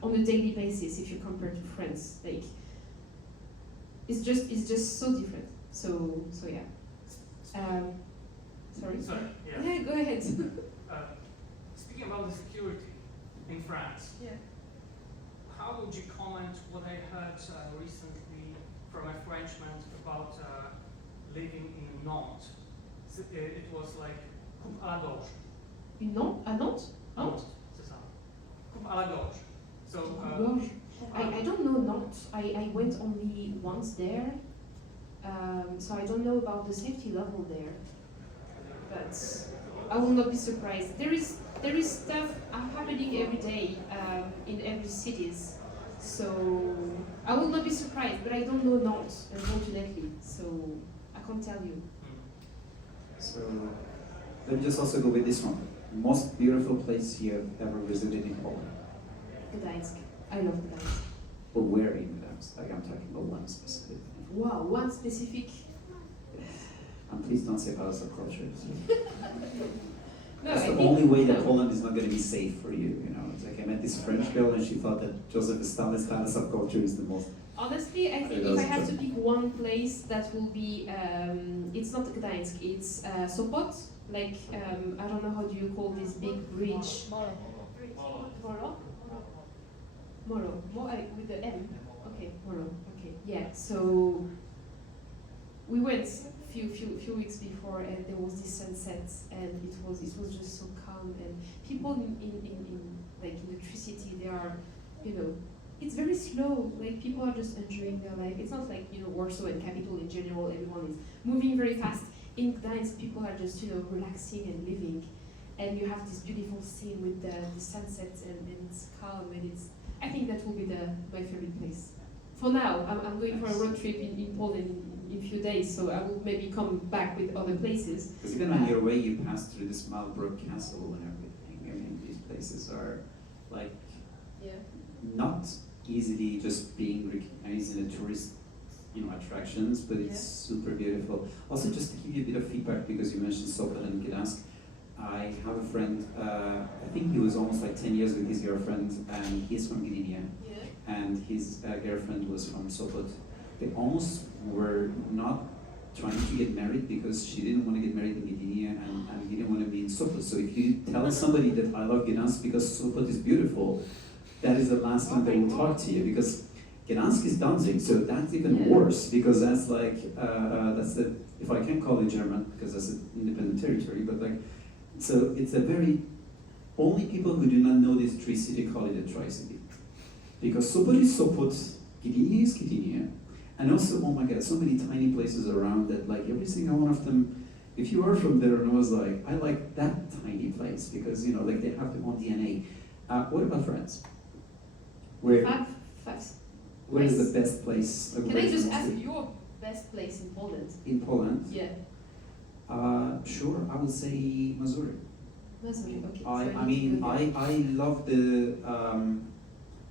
on a daily basis if you compare to France. Like it's just so different. So yeah. Sorry. Sorry. Yeah. Yeah, go ahead. Speaking about the security in France. Yeah. How would you comment what I heard recently from a Frenchman about living in Nantes? It was like coupe à la gorge. In Nantes? À Nantes? Nantes, c'est ça. Coupe à la gorge. So. I don't know Nantes. I went only once there, so I don't know about the safety level there. But I will not be surprised. There is stuff happening every day in every cities. So I will not be surprised, but I don't know Nantes, unfortunately. So I can't tell you. So let me just also go with this one. Most beautiful place you have ever visited in Poland? Gdańsk. I love Gdańsk. Or where in Gdańsk? Like I'm talking about one specific. Wow, one specific. And please don't say Palace of Culture. No, That's I the think- only way that Poland is not going to be safe for you. You know, it's like I met this French girl and she thought that Joseph Stalin's Palace of Culture is the most. Honestly, I think if I have to pick one place, that will be, it's not Gdańsk, it's Sopot. Like, I don't know how do you call this big bridge. Moro? Moro. With the M. Okay, Moro. Okay, yeah. So we went few weeks before, and there was this sunset, and it was just so calm, and people in like in the city, they are, you know, it's very slow. Like people are just enjoying their life. It's not like, you know, Warsaw and capital in general. Everyone is moving very fast. In Gdańsk, people are just, you know, relaxing and living, and you have this beautiful scene with the sunset, and it's calm, and it's. I think that will be my favorite place. For now, I'm going for a road trip in Poland in a few days, so I will maybe come back with other places. Because even on your way, you pass through this Malbrook Castle and everything. I mean, these places are like not easily just being recognized in the tourist, you know, attractions, but it's super beautiful. Also, just to give you a bit of feedback, because you mentioned Soden and Gdańsk, I have a friend, I think he was almost like 10 years with his girlfriend, and he's from Gdynia, and his girlfriend was from Sopot. They almost were not trying to get married because she didn't want to get married in Gdynia and he didn't want to be in Sopot. So if you tell somebody that I love Gdańsk because Sopot is beautiful, that is the last time they will talk to you, because Gdańsk is Danzig, so that's even worse, because that's like, that's the, if I can call it German, because that's an independent territory, but like, so it's a very, only people who do not know this tri-city call it a tri-city. Because Sopot is Sopot, Gdynia is Gdynia, and also, oh my God, so many tiny places around that, like every single one of them, if you are from there and was like, I like that tiny place, because, you know, like they have their own DNA. What about France? Where is the best place? Can I just ask your best place in Poland? In Poland? Yeah. Sure, I would say Missouri. Missouri, okay. I mean, I love the,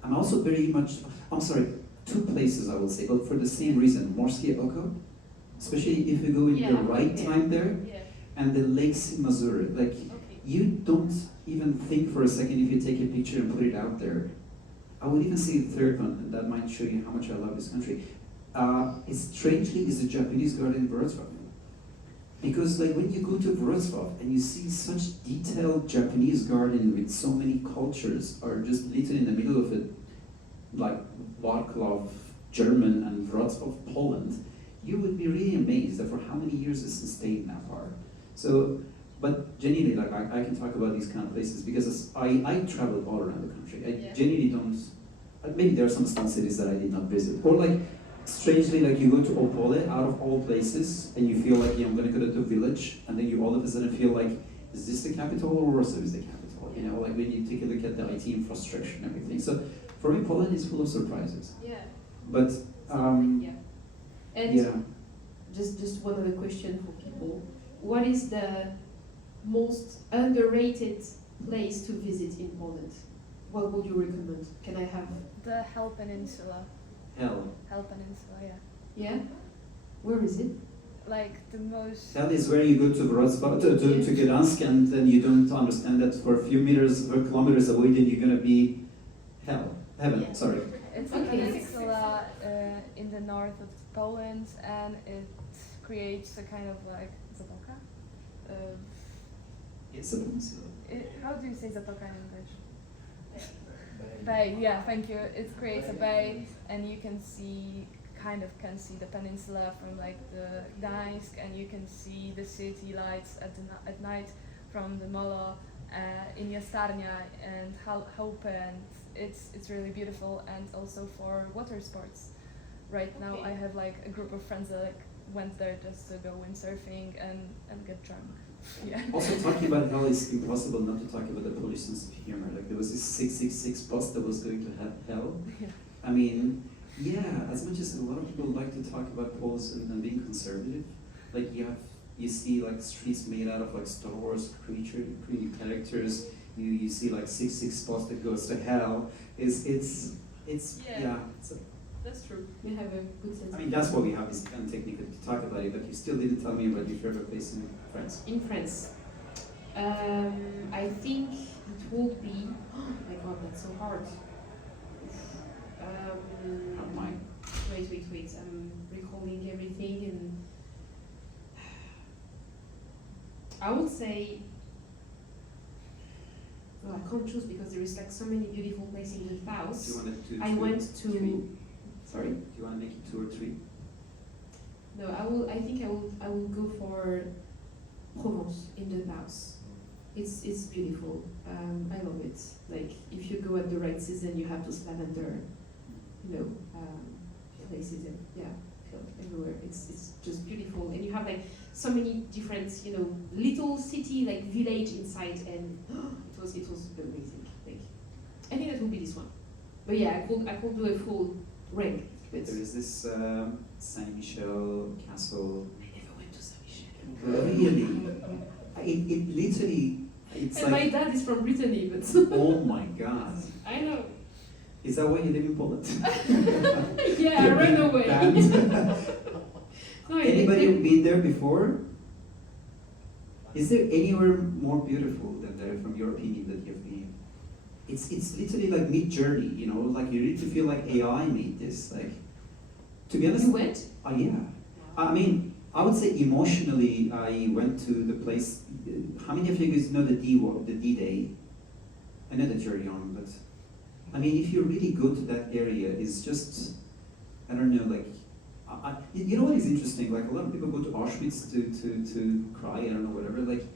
I'm also very much, I'm sorry, two places I would say, but for the same reason, Morskie Oko, especially if you go in the right time there, and the lakes in Missouri. Like, you don't even think for a second if you take a picture and put it out there. I would even say the third one, and that might show you how much I love this country. Strangely, is the Japanese garden in Wrocław. Because like when you go to Wrocław and you see such detailed Japanese garden with so many cultures are just literally in the middle of it, like Wrocław, German, and Wrocław, Poland, you would be really amazed that for how many years it's sustained that far. So, but genuinely, like I can talk about these kind of places because I traveled all around the country. I genuinely don't, maybe there are some small cities that I did not visit. Or like, strangely, like you go to Opole, out of all places, and you feel like, yeah, I'm gonna go to a village, and then you all of a sudden feel like, is this the capital or Warsaw is the capital? You know, like when you take a look at the IT infrastructure and everything. So for me, Poland is full of surprises. Yeah. But, And just one other question for people. What is the most underrated place to visit in Poland? What would you recommend? Can I have? The Hell Peninsula. Hell. Hell Peninsula, yeah. Yeah? Where is it? like the most. Hell is where you go to Wrocław, to Gdansk, and then you don't understand that for a few meters or kilometers away, then you're gonna be heaven. Sorry. It's a peninsula in the north of Poland, and it creates a kind of like zatoka. It's a peninsula. How do you say zatoka in English? Bay. Yeah, thank you. It creates a bay, and you can see the peninsula from like the Gdańsk, and you can see the city lights at night from the molo in Jastarnia and Hope, and it's really beautiful. And also for water sports. Right now I have like a group of friends that like went there just to go windsurfing and get drunk. Yeah. Also talking about hell, it's impossible not to talk about the Polish sense of humor. Like there was this 666 bus that was going to have hell. Yeah. I mean, yeah, as much as a lot of people like to talk about Poles and being conservative, like you see like streets made out of like Star Wars characters. You see like 666 bus that goes to hell. It's That's true. We have a good sense. I mean, that's why we have this kind of technique to talk about it, but you still didn't tell me about your favorite place in France. In France, I think it would be. Oh my God, that's so hard. Wait. I'm recalling everything, and I would say. Well, I can't choose because there is like so many beautiful places in the south. Do you want to I went to. three? Sorry, do you want to make it 2 or 3? No, I think I will go for Provence in the south. It's beautiful. I love it. Like if you go at the right season, you have those lavender, places and everywhere. It's just beautiful, and you have like so many different little city like village inside, and it was amazing. Like I think that would be this one. But yeah, I could do a full rank. There is this Saint Michel castle. I never went to Saint Michel. Really? It literally. It's and like, my dad is from Brittany, but. Oh my God. I know. Is that why you live in Poland? Yeah, I ran away. No, Anybody been there before? Is there anywhere more beautiful than there, from your opinion, that you've been? It's literally like Mid-Journey, like you really feel like AI made this. Like, to be honest. You went? Yeah. I mean, I would say emotionally, I went to the place. How many of you guys know the D-Day? I know that you're young, but I mean, if you really go to that area, it's just, I don't know, like, you know what is interesting? Like, a lot of people go to Auschwitz to cry, I don't know, whatever. Like,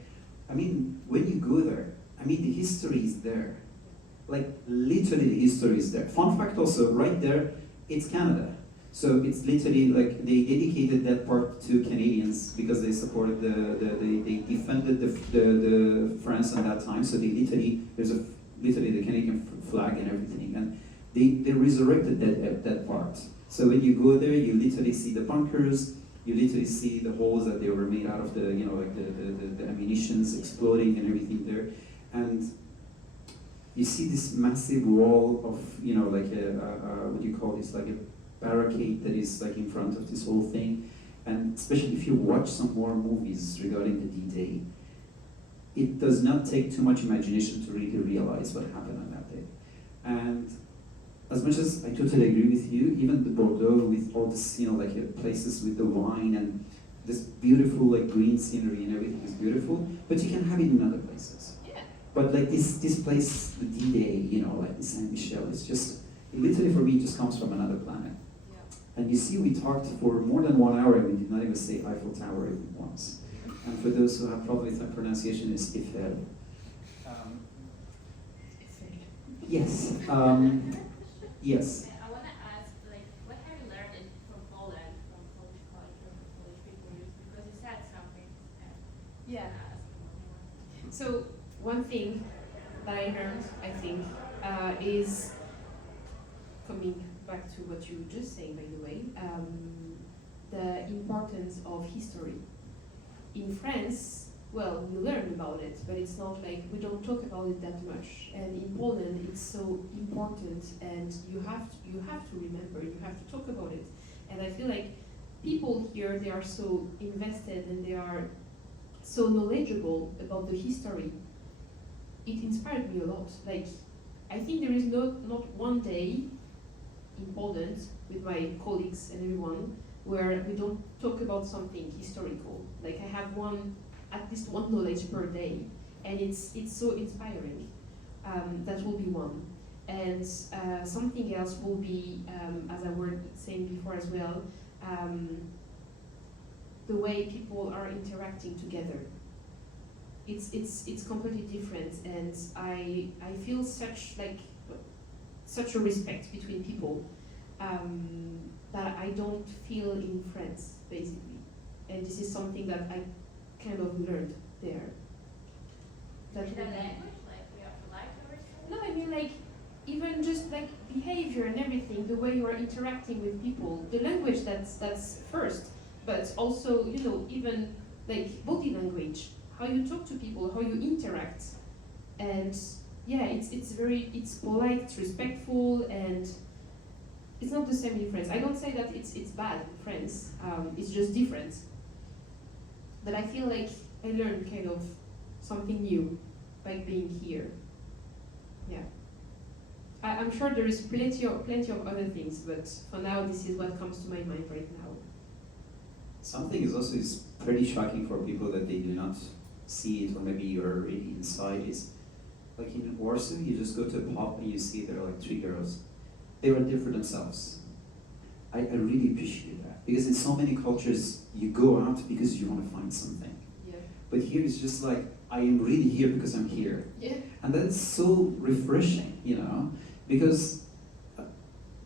I mean, when you go there, I mean, the history is there. Like, literally the history is there. Fun fact also, right there, it's Canada. So it's literally like they dedicated that part to Canadians because they supported they defended the France at that time. So they literally, there's literally the Canadian flag and everything, and they resurrected that part. So when you go there, you literally see the bunkers, you literally see the holes that they were made out of, the ammunitions exploding and everything there, and you see this massive wall of what do you call this, like a barricade that is like in front of this whole thing. And especially if you watch some more movies regarding the D-Day, it does not take too much imagination to really realize what happened on that day. And as much as I totally agree with you, even the Bordeaux with all this, places with the wine and this beautiful like green scenery and everything is beautiful, but you can have it in other places. Yeah. But like this place, the D-Day, like the Saint Michel, it's just, it literally for me it just comes from another planet. And you see, we talked for more than 1 hour, and we did not even say Eiffel Tower even once. And for those who have trouble with that pronunciation, it's Eiffel. Yes. Yes. I want to ask, what have you learned from Poland, from Polish culture, from Polish people? Because you said something. Yeah. So one thing that I learned, I think, is coming back to what you were just saying, by the way, the importance of history. In France, well, we learn about it, but it's not like we don't talk about it that much. And in Poland, it's so important, and you have to remember, you have to talk about it. And I feel like people here, they are so invested and they are so knowledgeable about the history. It inspired me a lot. Like, I think there is not one day in Poland with my colleagues and everyone where we don't talk about something historical. Like, I have at least one knowledge per day, and it's so inspiring. That will be one. And something else will be, as I was saying before as well, the way people are interacting together. It's completely different, and I feel such a respect between people that I don't feel in France, basically. And this is something that I kind of learned there. That Is that would be- language? Like we have to like everything? No, I mean like even just like behavior and everything, the way you are interacting with people, the language that's first, but also even like body language, how you talk to people, how you interact, and yeah, it's polite, it's respectful, and it's not the same in France. I don't say that it's bad in France. It's just different. But I feel like I learned kind of something new by being here. Yeah. I'm sure there is plenty of other things, but for now, this is what comes to my mind right now. Something is pretty shocking for people that they do not see it, or maybe you're already inside, is like in Warsaw, you just go to a pub and you see there are like 3 girls. They are different themselves. I really appreciate that, because in so many cultures, you go out because you want to find something. Yeah. But here it's just like, I am really here because I'm here. Yeah. And that's so refreshing, because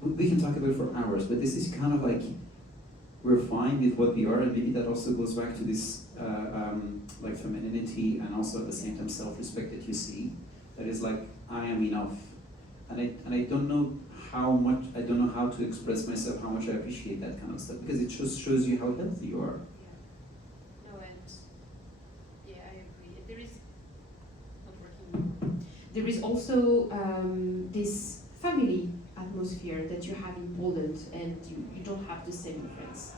we can talk about it for hours, but this is kind of like, we're fine with what we are, and maybe that also goes back to this like femininity, and also at the same time self-respect that you see. That is like, I am enough. And I don't know how to express myself, how much I appreciate that kind of stuff, because it just shows you how healthy you are. No, and yeah, I agree. There is not working. There is also this family atmosphere that you have in Poland, and you don't have the same in France.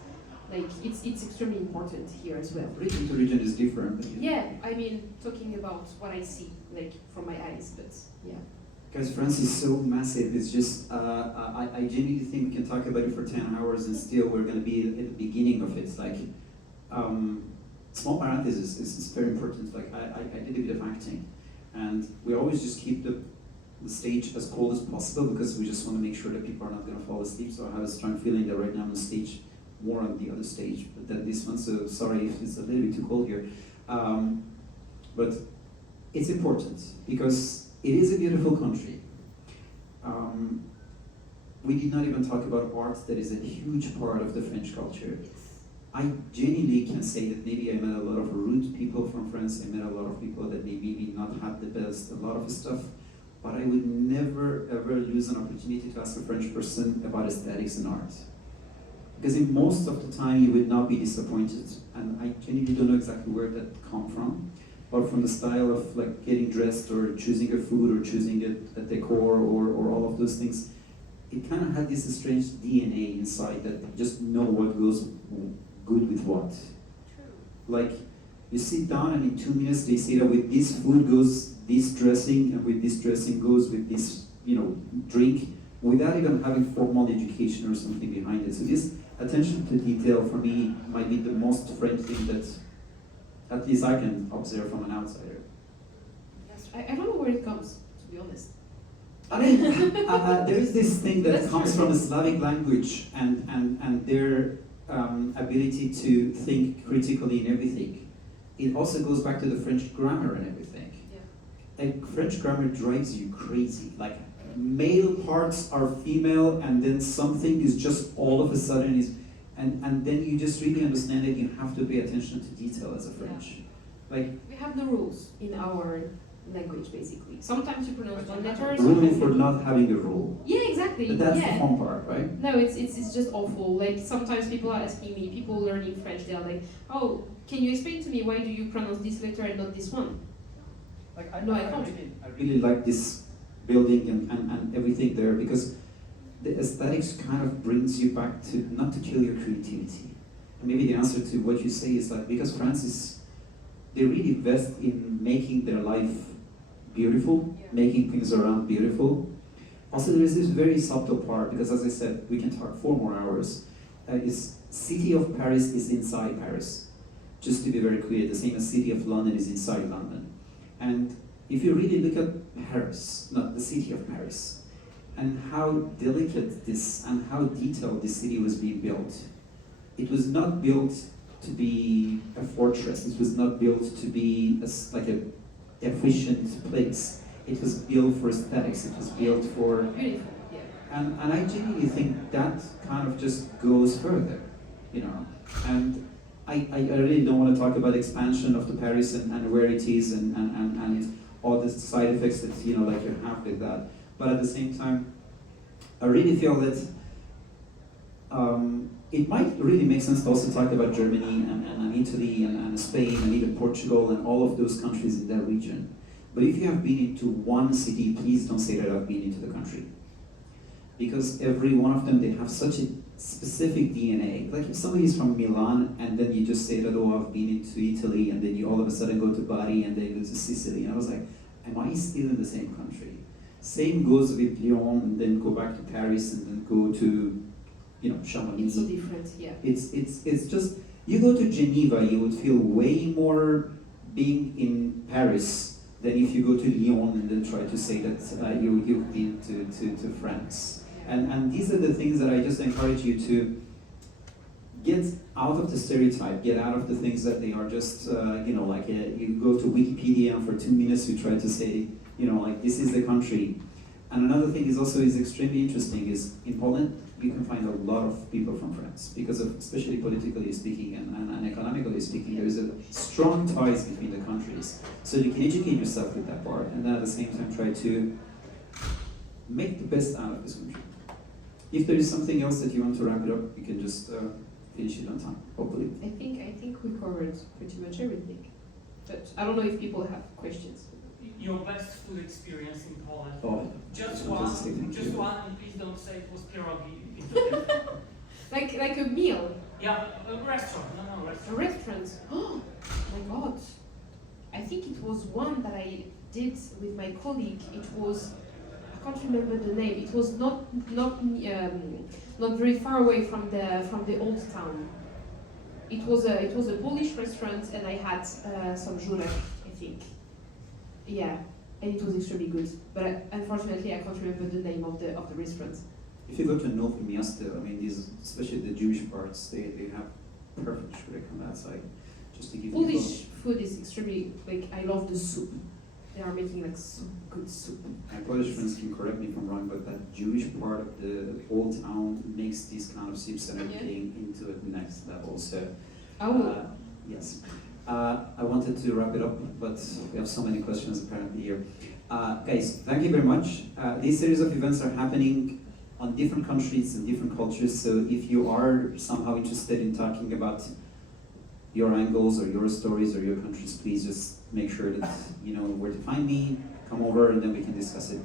Like, it's extremely important here as well. Region to region is different. But Yeah, I mean, talking about what I see, like, from my eyes, but yeah. Guys, France is so massive. It's just, I genuinely think we can talk about it for 10 hours and still we're going to be at the beginning of it. Like, small parenthesis is very important. Like, I did a bit of acting, and we always just keep the stage as cold as possible, because we just want to make sure that people are not going to fall asleep. So I have a strong feeling that right now I'm on stage, more on the other stage than this one. So sorry if it's a little bit too cold here. But it's important, because it is a beautiful country. We did not even talk about art, that is a huge part of the French culture. I genuinely can say that maybe I met a lot of rude people from France. I met a lot of people that maybe not had the best, a lot of stuff. But I would never ever lose an opportunity to ask a French person about aesthetics and art. Because in most of the time you would not be disappointed. And I genuinely don't know exactly where that come from. But from the style of like getting dressed, or choosing a food, or choosing a decor, or all of those things, it kind of had this strange DNA inside that just know what goes good with what. True. Like, you sit down and in 2 minutes they say that with this food goes this dressing, and with this dressing goes with this, drink, without even having formal education or something behind it. So this attention to detail for me might be the most French thing that at least I can observe from an outsider. Yes, I don't know where it comes, to be honest. I mean, there is this thing that That's comes true. from a Slavic language and their ability to think critically in everything. It also goes back to the French grammar and everything. Yeah. Like, French grammar drives you crazy. Like, male parts are female, and then something is just all of a sudden is, and then you just really understand that you have to pay attention to detail as a French. Like, We have no rules in our language, basically. Sometimes you pronounce one letter. rule sometimes for you- not having a rule. Yeah, exactly. But that's yeah. the fun part, right? No, it's just awful. Like, sometimes people are asking me, people learning French, they are like, oh, can you explain to me why do you pronounce this letter and not this one? Like, No, I can't. I really like this building and everything there, because the aesthetics kind of brings you back to, not to kill your creativity, maybe the answer to what you say is like, because France is, they really invest in making their life beautiful, making things around beautiful. Also, there is this very subtle part, because as I said, we can talk 4 more hours. Is city of Paris is inside Paris. Just to be very clear, the same as city of London is inside London. And if you really look at Paris, not the city of Paris, and how delicate this and how detailed this city was being built, it was not built to be a fortress. It was not built to be like a efficient place. It was built for aesthetics. It was built for Beautiful, yeah. and I genuinely think that kind of just goes further, you know. And I really don't want to talk about expansion of the Paris and where it is and all the side effects that, you know, like you have with that. But at the same time, I really feel that it might really make sense to also talk about Germany and Italy and Spain and even Portugal and all of those countries in that region. But if you have been into one city, please don't say that I've been into the country. Because every one of them, they have such a specific DNA. Like if somebody is from Milan and then you just say that, oh, I've been into Italy, and then you all of a sudden go to Bari and then go to Sicily. And I was like, am I still in the same country? Same goes with Lyon, and then go back to Paris, and then go to, you know, Chamonix. It's so different, yeah. It's just, you go to Geneva, you would feel way more being in Paris than if you go to Lyon and then try to say that you've been to France. And these are the things that I just encourage you to get out of the stereotype, get out of the things that they are just, you know, like you go to Wikipedia and for 2 minutes you try to say, you know, like this is the country. And another thing is also is extremely interesting is in Poland, you can find a lot of people from France because of, especially politically speaking and economically speaking, there is a strong ties between the countries. So you can educate yourself with that part and then at the same time try to make the best out of this country. If there is something else that you want to wrap it up, you can just finish it on time, hopefully. I think we covered pretty much everything. But I don't know if people have questions. Your best food experience in Poland? Oh, just one, and please don't say it was pierogi. like a meal? Yeah, a restaurant. No, restaurant. A restaurant. Oh my God! I think it was one that I did with my colleague. It was, I can't remember the name. It was not very far away from the old town. It was a Polish restaurant, and I had some żurek, I think. Yeah, and it was extremely good. But unfortunately, I can't remember the name of the restaurant. If you go to Nowe Miasto, I mean, these, especially the Jewish parts, they have perfect shurek on that side. Just to give you Polish food is extremely, like, I love the soup. They are making like so good soup. My Polish friends can correct me if I'm wrong, but that Jewish part of the old town makes these kind of soups and everything into a next level. So, yes. I wanted to wrap it up, but we have so many questions apparently here. Guys, thank you very much. These series of events are happening on different countries and different cultures, so if you are somehow interested in talking about your angles or your stories or your countries, please just make sure that you know where to find me, come over, and then we can discuss it.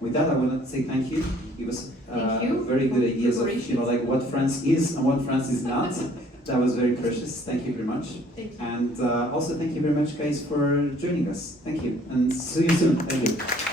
With that, I want to say thank you. Give us very good ideas of, you know, like what France is and what France is not. That was very precious. Thank you very much. Thank you. And also thank you very much, guys, for joining us. Thank you, and see you soon. Thank you.